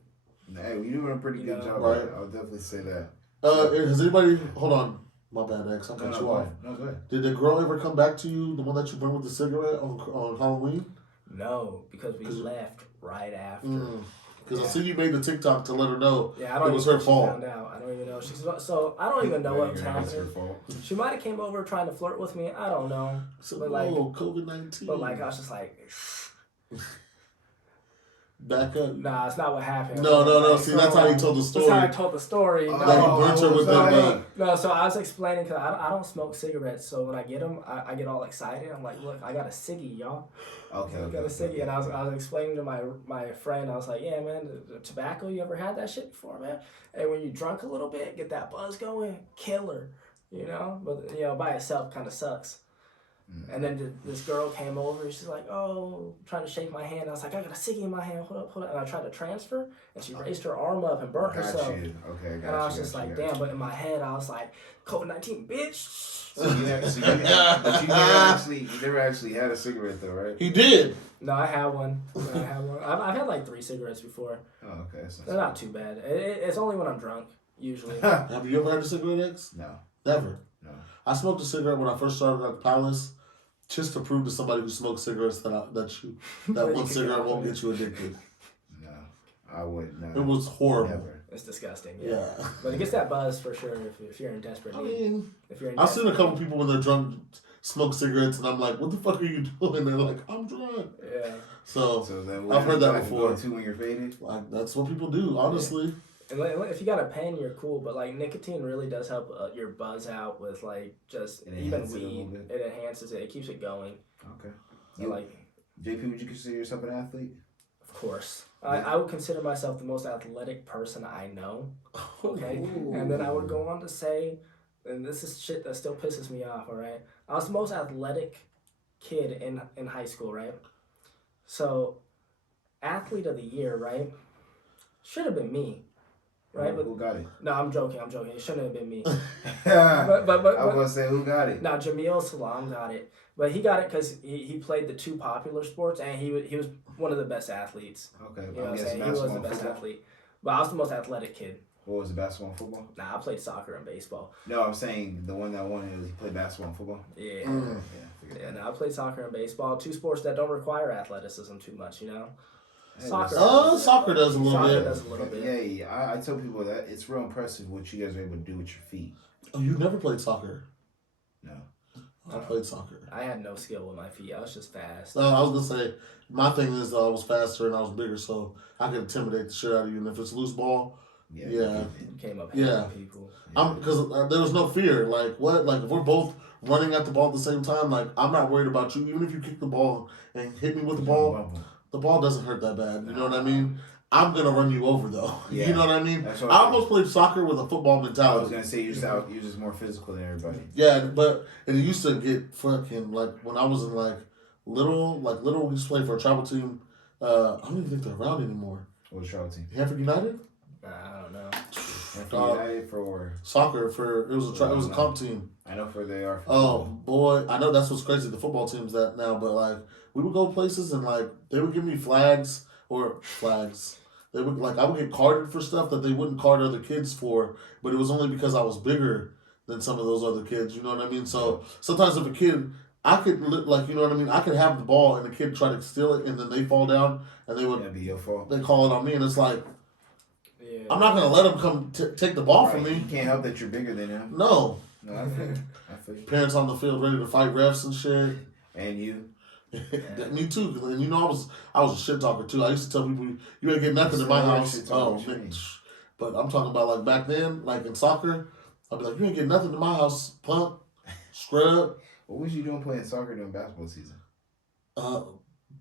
Hey, you're doing a pretty good job. Right. I'll definitely say that. Has anybody... Hold on. My bad, X. I'll cut you off. No, go ahead. Did the girl ever come back to you, the one that you burned with the cigarette on Halloween? No, because we left right after. Because I see you made the TikTok to let her know I don't it was her fault. Found out. I don't even know. So I don't even know what's happening. She might have came over trying to flirt with me. I don't know. So, but like COVID-19. But like I was just like... Back up. Nah, it's not what happened. No. See, that's how he told the story. That's how I told the story. That he burnt her with them. No, so I was explaining because I don't smoke cigarettes. So when I get them, I get all excited. I'm like, look, I got a ciggy, y'all. Okay. I got a ciggy, and I was explaining to my friend. I was like, yeah, man, the tobacco. You ever had that shit before, man? And when you drunk a little bit, get that buzz going, killer. You know, but by itself kind of sucks. And then this girl came over and she's like, oh, trying to shake my hand. I was like, I got a ciggy in my hand. Hold up. And I tried to transfer, and she raised her arm up and burnt herself. Okay, got and I was just like, damn. But in my head, I was like, COVID-19, bitch. So you never actually had a cigarette though, right? He did. No, I had one. I've had like 3 cigarettes before. Oh, okay. They're not too bad. It's only when I'm drunk, usually. Have you ever had a cigarette, X? No. Never. No. I smoked a cigarette when I first started at the Palace, just to prove to somebody who smokes cigarettes that one cigarette won't get you addicted. No, I wouldn't. No. It was horrible. Never. It's disgusting. Yeah. But it gets that buzz for sure if you're in desperate need. I've seen a couple people when they're drunk smoke cigarettes, and I'm like, "What the fuck are you doing?" They're like, "I'm drunk." Yeah. So then I've heard that before. Go to when you're faded. Like, that's what people do, honestly. And if you got a pen, you're cool. But like nicotine really does help your buzz out with like just even weed. It enhances it. It keeps it going. Okay. So like, JP, would you consider yourself an athlete? Of course. I would consider myself the most athletic person I know. Okay. Ooh. And then I would go on to say, and this is shit that still pisses me off, alright? I was the most athletic kid in high school, right? So, athlete of the year, right? Should have been me. Right? Who got it? No, I'm joking. It shouldn't have been me. but I was going to say, who got it? Now, Jamil Salam got it. But he got it because he played the 2 popular sports, and he was one of the best athletes. Okay. You know what I'm saying? He was the best athlete. But I was the most athletic kid. What was it, basketball and football? Nah, I played soccer and baseball. No, I'm saying the one that won it was he played basketball and football. Yeah. Yeah, no, I played soccer and baseball. 2 sports that don't require athleticism too much, you know? Soccer does a little bit. Yeah. I tell people that it's real impressive what you guys are able to do with your feet. Oh, you never played soccer? No. I played soccer. I had no skill with my feet. I was just fast. No, I was going to say, my thing is I was faster and I was bigger, so I could intimidate the shit out of you. And if it's loose ball, You came up hitting people. Because there was no fear. Like, what? Like, if we're both running at the ball at the same time, like, I'm not worried about you. Even if you kick the ball and hit me with the ball doesn't hurt that bad. You know what I mean? I'm going to run you over, though. Yeah. You know what I mean? I almost played soccer with a football mentality. I was going to say, you're just more physical than everybody. Yeah, but it used to get fucking, like, when I was in, little, we used to play for a travel team. I don't even think they're around anymore. What's travel team? Hanford United? I don't know. Hanford United for soccer. It was a comp team. I know where they are. Oh boy, I know that's what's crazy. The football team's that now, but we would go places and they would give me flags. They would I would get carded for stuff that they wouldn't card other kids for, but it was only because I was bigger than some of those other kids. You know what I mean? So sometimes if a kid, I could you know what I mean? I could have the ball and the kid try to steal it and then they fall down and they would. That'd be your fault. They call it on me and it's like. Yeah. I'm not gonna let them come take the ball from me. You can't help that you're bigger than him. No. I feel you. Parents on the field ready to fight refs and shit. And you. Me too. And you know I was a shit talker too. I used to tell people you ain't get nothing in my house. Oh man. But I'm talking about back then, in soccer, I'd be like, you ain't get nothing in my house, punk, scrub. What was you doing playing soccer during basketball season?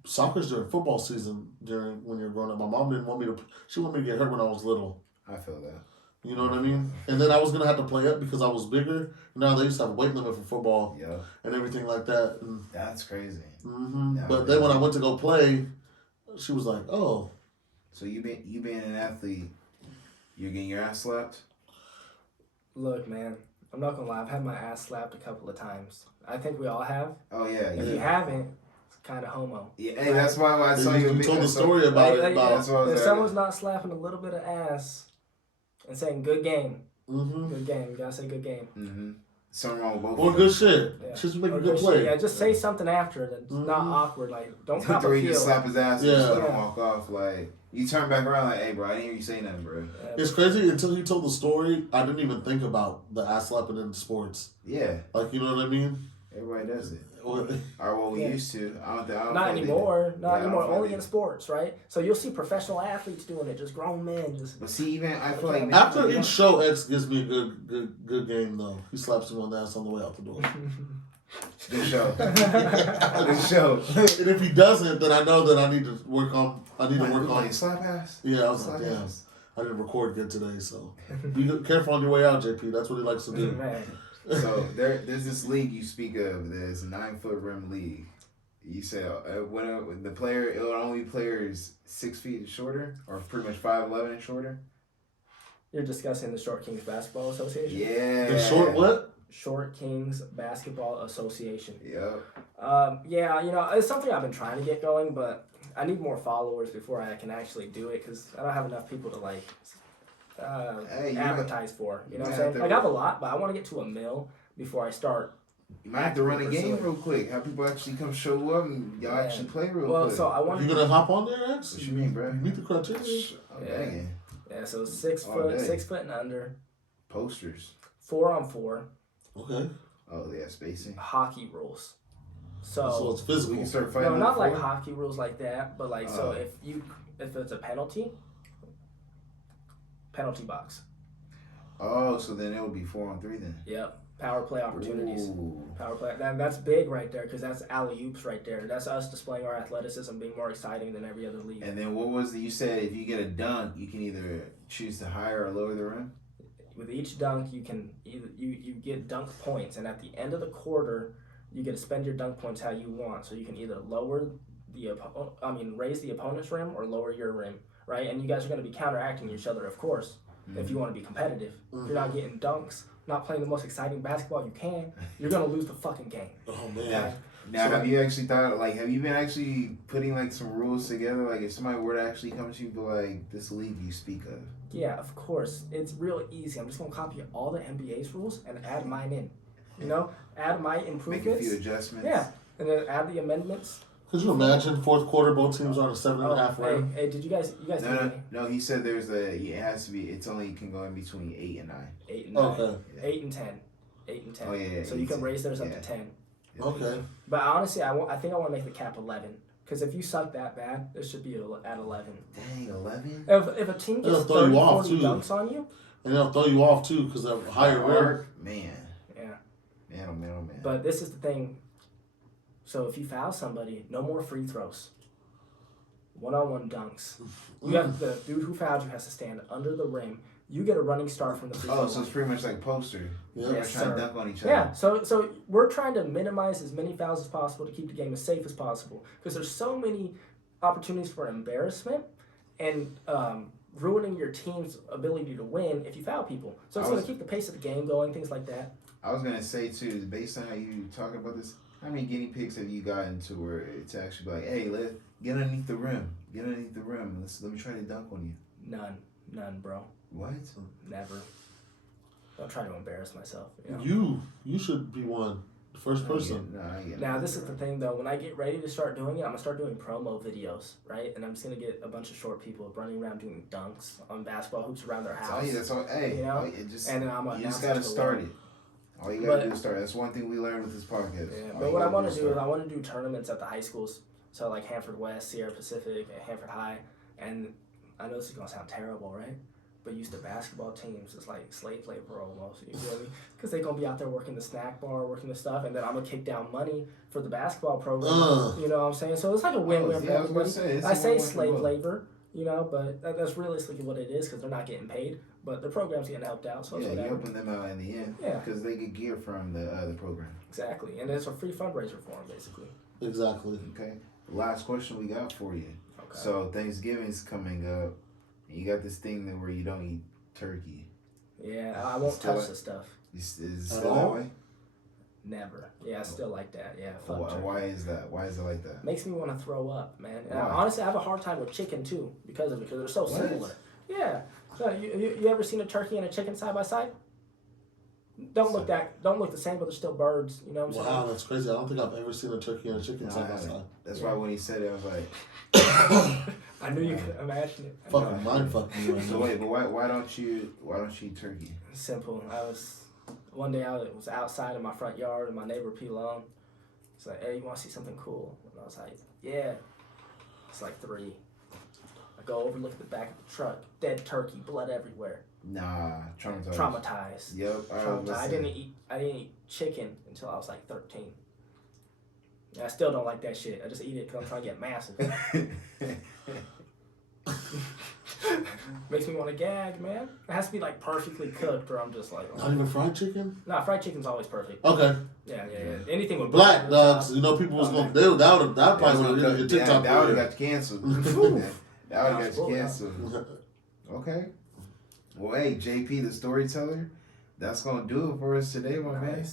Soccer's during football season when you're growing up. My mom didn't want me to. She wanted me to get hurt when I was little. I feel that. You know what I mean? And then I was gonna have to play up because I was bigger. Now they used to have a weight limit for football, and everything like that. And, that's crazy. Mm-hmm. But then when I went to go play, she was like, "Oh." So you being an athlete, you're getting your ass slapped? Look, man, I'm not gonna lie. I've had my ass slapped a couple of times. I think we all have. Oh yeah. If you haven't. Kind of homo. Yeah, hey, that's why I saw you. You told the story about it. If someone's not slapping a little bit of ass and saying "good game," good game, you gotta say "good game." Mm-hmm. Something wrong with both. Or good shit. Yeah. Just make a good play. Yeah, just say something after that's not awkward. Don't cop a feel. You slap his ass and just let him walk off. You turn back around "Hey, bro, I didn't hear you say nothing, bro." Yeah, it's crazy until he told the story. I didn't even think about the ass slapping in sports. Yeah. You know what I mean? Everybody does it. Or we used to. I don't not anymore. Not anymore. Only in sports, right? So you'll see professional athletes doing it, just grown men. But see, even I feel like after each show, X gives me a good game though. He slaps me on the ass on the way out the door. Good show. Good show. And if he doesn't, then I know that I need to work on. Slap ass. Yeah, I was like, damn. I didn't record good today, so be careful on your way out, JP. That's what he likes to do. Man. So there's this league you speak of. There's a 9-foot rim league. You say when the player, it'll only be players 6 feet and shorter, or pretty much 5'11" and shorter. You're discussing the Short Kings Basketball Association? Yeah. The short what? Short Kings Basketball Association. Yep. Yeah, it's something I've been trying to get going, but I need more followers before I can actually do it because I don't have enough people to advertise for. You know what I'm saying? Like I have a lot, but I want to get to 1 mil before I start. You might have to run a game real quick. Have people actually come show up and y'all actually play real quick. Well, so I want. You gonna hop on there, X? What you mean, bro? You meet the criteria? Yeah, so 6 foot, 6 foot and under. Posters. 4-on-4. Okay. Oh yeah, spacing. Hockey rules. So it's physical. We can start fighting. No, not like hockey rules like that, but like so if it's a penalty box. Oh, so then it would be 4-on-3 then. Yep. Power play opportunities. Ooh. Power play. That's big right there because that's alley-oops right there. That's us displaying our athleticism, being more exciting than every other league. And then what was you said if you get a dunk, you can either choose to higher or lower the rim? With each dunk, you can you get dunk points, and at the end of the quarter, you get to spend your dunk points how you want. So you can either raise the opponent's rim or lower your rim, right? And you guys are going to be counteracting each other, of course, if you want to be competitive. If you're not getting dunks, not playing the most exciting basketball you can, you're going to lose the fucking game. Oh, man. Now, have you actually thought, have you been actually putting, some rules together? Like, if somebody were to actually come to you and be like, this league you speak of? Yeah, of course. It's real easy. I'm just going to copy all the NBA's rules and add mine in. Add my improvements. Make a few adjustments. Yeah, and then add the amendments. Could you imagine fourth quarter both teams on a 7.5 rim? Hey, did you guys? No. He said it has to be. It's only can go in between 8 and 9. 8 and 9. Okay. 8 and 10. 8 and 10. Oh yeah. So you can raise theirs up to 10. Okay. But honestly, I think I want to make the cap 11. Because if you suck that bad, it should be at 11. Dang, 11? If a team gets 30, 40 dunks on you. And they'll throw you off too because they're higher rim. Man. Yeah. Man. But this is the thing. So if you foul somebody, no more free throws. 1-on-1 dunks. You have the dude who fouled you has to stand under the rim. You get a running start from the free throw line. So it's pretty much like poster. Yeah. We're trying to dunk on each other. Yeah, so we're trying to minimize as many fouls as possible to keep the game as safe as possible. Because there's so many opportunities for embarrassment and ruining your team's ability to win if you foul people. So it's going to keep the pace of the game going, things like that. I was going to say, too, based on how you talking about this, how many guinea pigs have you gotten to where it's actually like, hey, let's get underneath the rim. Get underneath the rim. Let me try to dunk on you. None, bro. What? Never. Don't try to embarrass myself. You should be one. The first person. Now, this is the thing, though. When I get ready to start doing it, I'm going to start doing promo videos, right? And I'm just going to get a bunch of short people running around doing dunks on basketball hoops around their house. That's all. Hey, and then I'm you just got to start it. All you got to do is start. That's one thing we learned with this podcast. Yeah, but what I want to do is I want to do tournaments at the high schools. So like Hanford West, Sierra Pacific, and Hanford High. And I know this is going to sound terrible, right? But use the basketball teams as like slave labor almost, you feel me? Because they're going to be out there working the snack bar, working the stuff, and then I'm going to kick down money for the basketball program. You know what I'm saying? So it's like a win-win for everybody. I say slave labor, but that's realistically what it is because they're not getting paid. But the program's getting helped out, so it's whatever. You're helping them out in the end. Yeah. Because they get gear from the program. Exactly. And it's a free fundraiser for them, basically. Exactly. Okay. Last question we got for you. Okay. So Thanksgiving's coming up. And you got this thing where you don't eat turkey. Yeah, I won't touch the stuff. Is it still that way? Never. Yeah, I still like that. Yeah, fuck Why is that? Why is it like that? Makes me want to throw up, man. And honestly, I have a hard time with chicken, too, because of it, because they're so similar. Yeah. So you ever seen a turkey and a chicken side by side? Don't look the same, but they're still birds. You know what I'm saying? Wow, that's crazy. I don't think I've ever seen a turkey and a chicken side by side. That's why when he said it, I was like, I knew you could imagine it. Fucking mind fucking you. So wait, but why don't you eat turkey? Simple. One day I was outside in my front yard and my neighbor P. Long. He's like, "Hey, you want to see something cool?" And I was like, "Yeah." It's like 3. I go over, look at the back of the truck, dead turkey, blood everywhere. Nah, traumatized. Yep. Traumatized. I didn't eat chicken until I was like 13. And I still don't like that shit. I just eat it because I'm trying to get massive. Makes me want to gag, man. It has to be like perfectly cooked, or I'm just like, Not even fried chicken? nah, fried chicken's always perfect. Okay. Yeah. Anything with Black dogs, top. you know, people was going to, that probably would have TikTok. That would have got you canceled. That would have got you canceled. Okay. Well, hey, JP the storyteller, that's going to do it for us today, my man.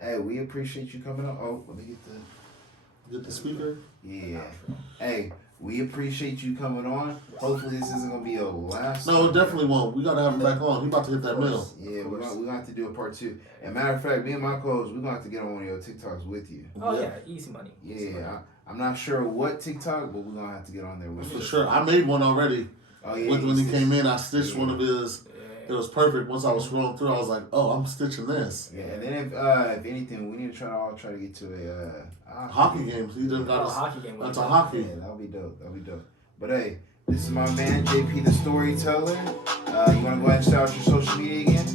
Hey, we appreciate you coming on. Oh, let me get the speaker. Yeah. Hey, we appreciate you coming on. Hopefully this isn't going to be a last. No, it definitely won't. We got to have him back on. He about to hit that mill. Yeah, we're going to have to do a part 2. And matter of fact, me and my co-host, we're going to have to get on one of your TikToks with you. Oh, yeah. Easy money. Yeah. I'm not sure what TikTok, but we're going to have to get on there with you. For sure. I made one already. Oh, yeah. When he came in, I stitched one of his. It was perfect. Once I was scrolling through, I was like, "Oh, I'm stitching this." Yeah, and then if anything, we need to try to get to a hockey games. He just got a hockey game. That's a hockey. Yeah, that'll be dope. But hey, this is my man JP the storyteller. You want to go ahead and start your social media again?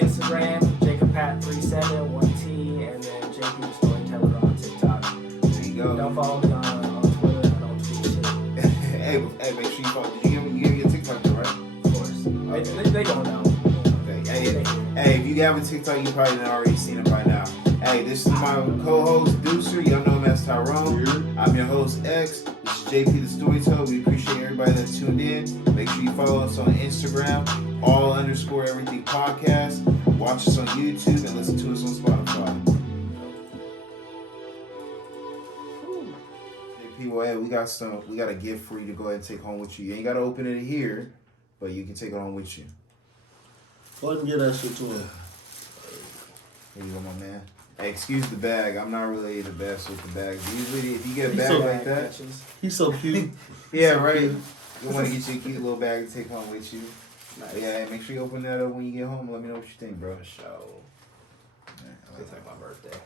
Instagram JacobPat37 1T, and then JP the storyteller on TikTok. There you go. Don't follow me on Twitter. I don't tweet shit. hey, make sure you follow. Did you give me your TikTok though, right? Okay. They don't know. Okay. Hey, if you have a TikTok, you probably already seen it by now. Hey, this is my co-host, Deucer. Y'all know him as Tyrone. I'm your host, X. This is JP the Storyteller. We appreciate everybody that tuned in. Make sure you follow us on Instagram, all_everything podcast. Watch us on YouTube and listen to us on Spotify. JP, well, hey, we got a gift for you to go ahead and take home with you. You ain't got to open it here, but you can take it home with you. Go ahead and get that shit to him. Here you go, my man. Hey, excuse the bag. I'm not really the best with the bags. Usually, if you get a bag like that, he's so cute. Yeah, right. You want to get you a cute little bag to take home with you. Nice. Yeah, make sure you open that up when you get home. Let me know what you think, bro. For sure. It's like my birthday.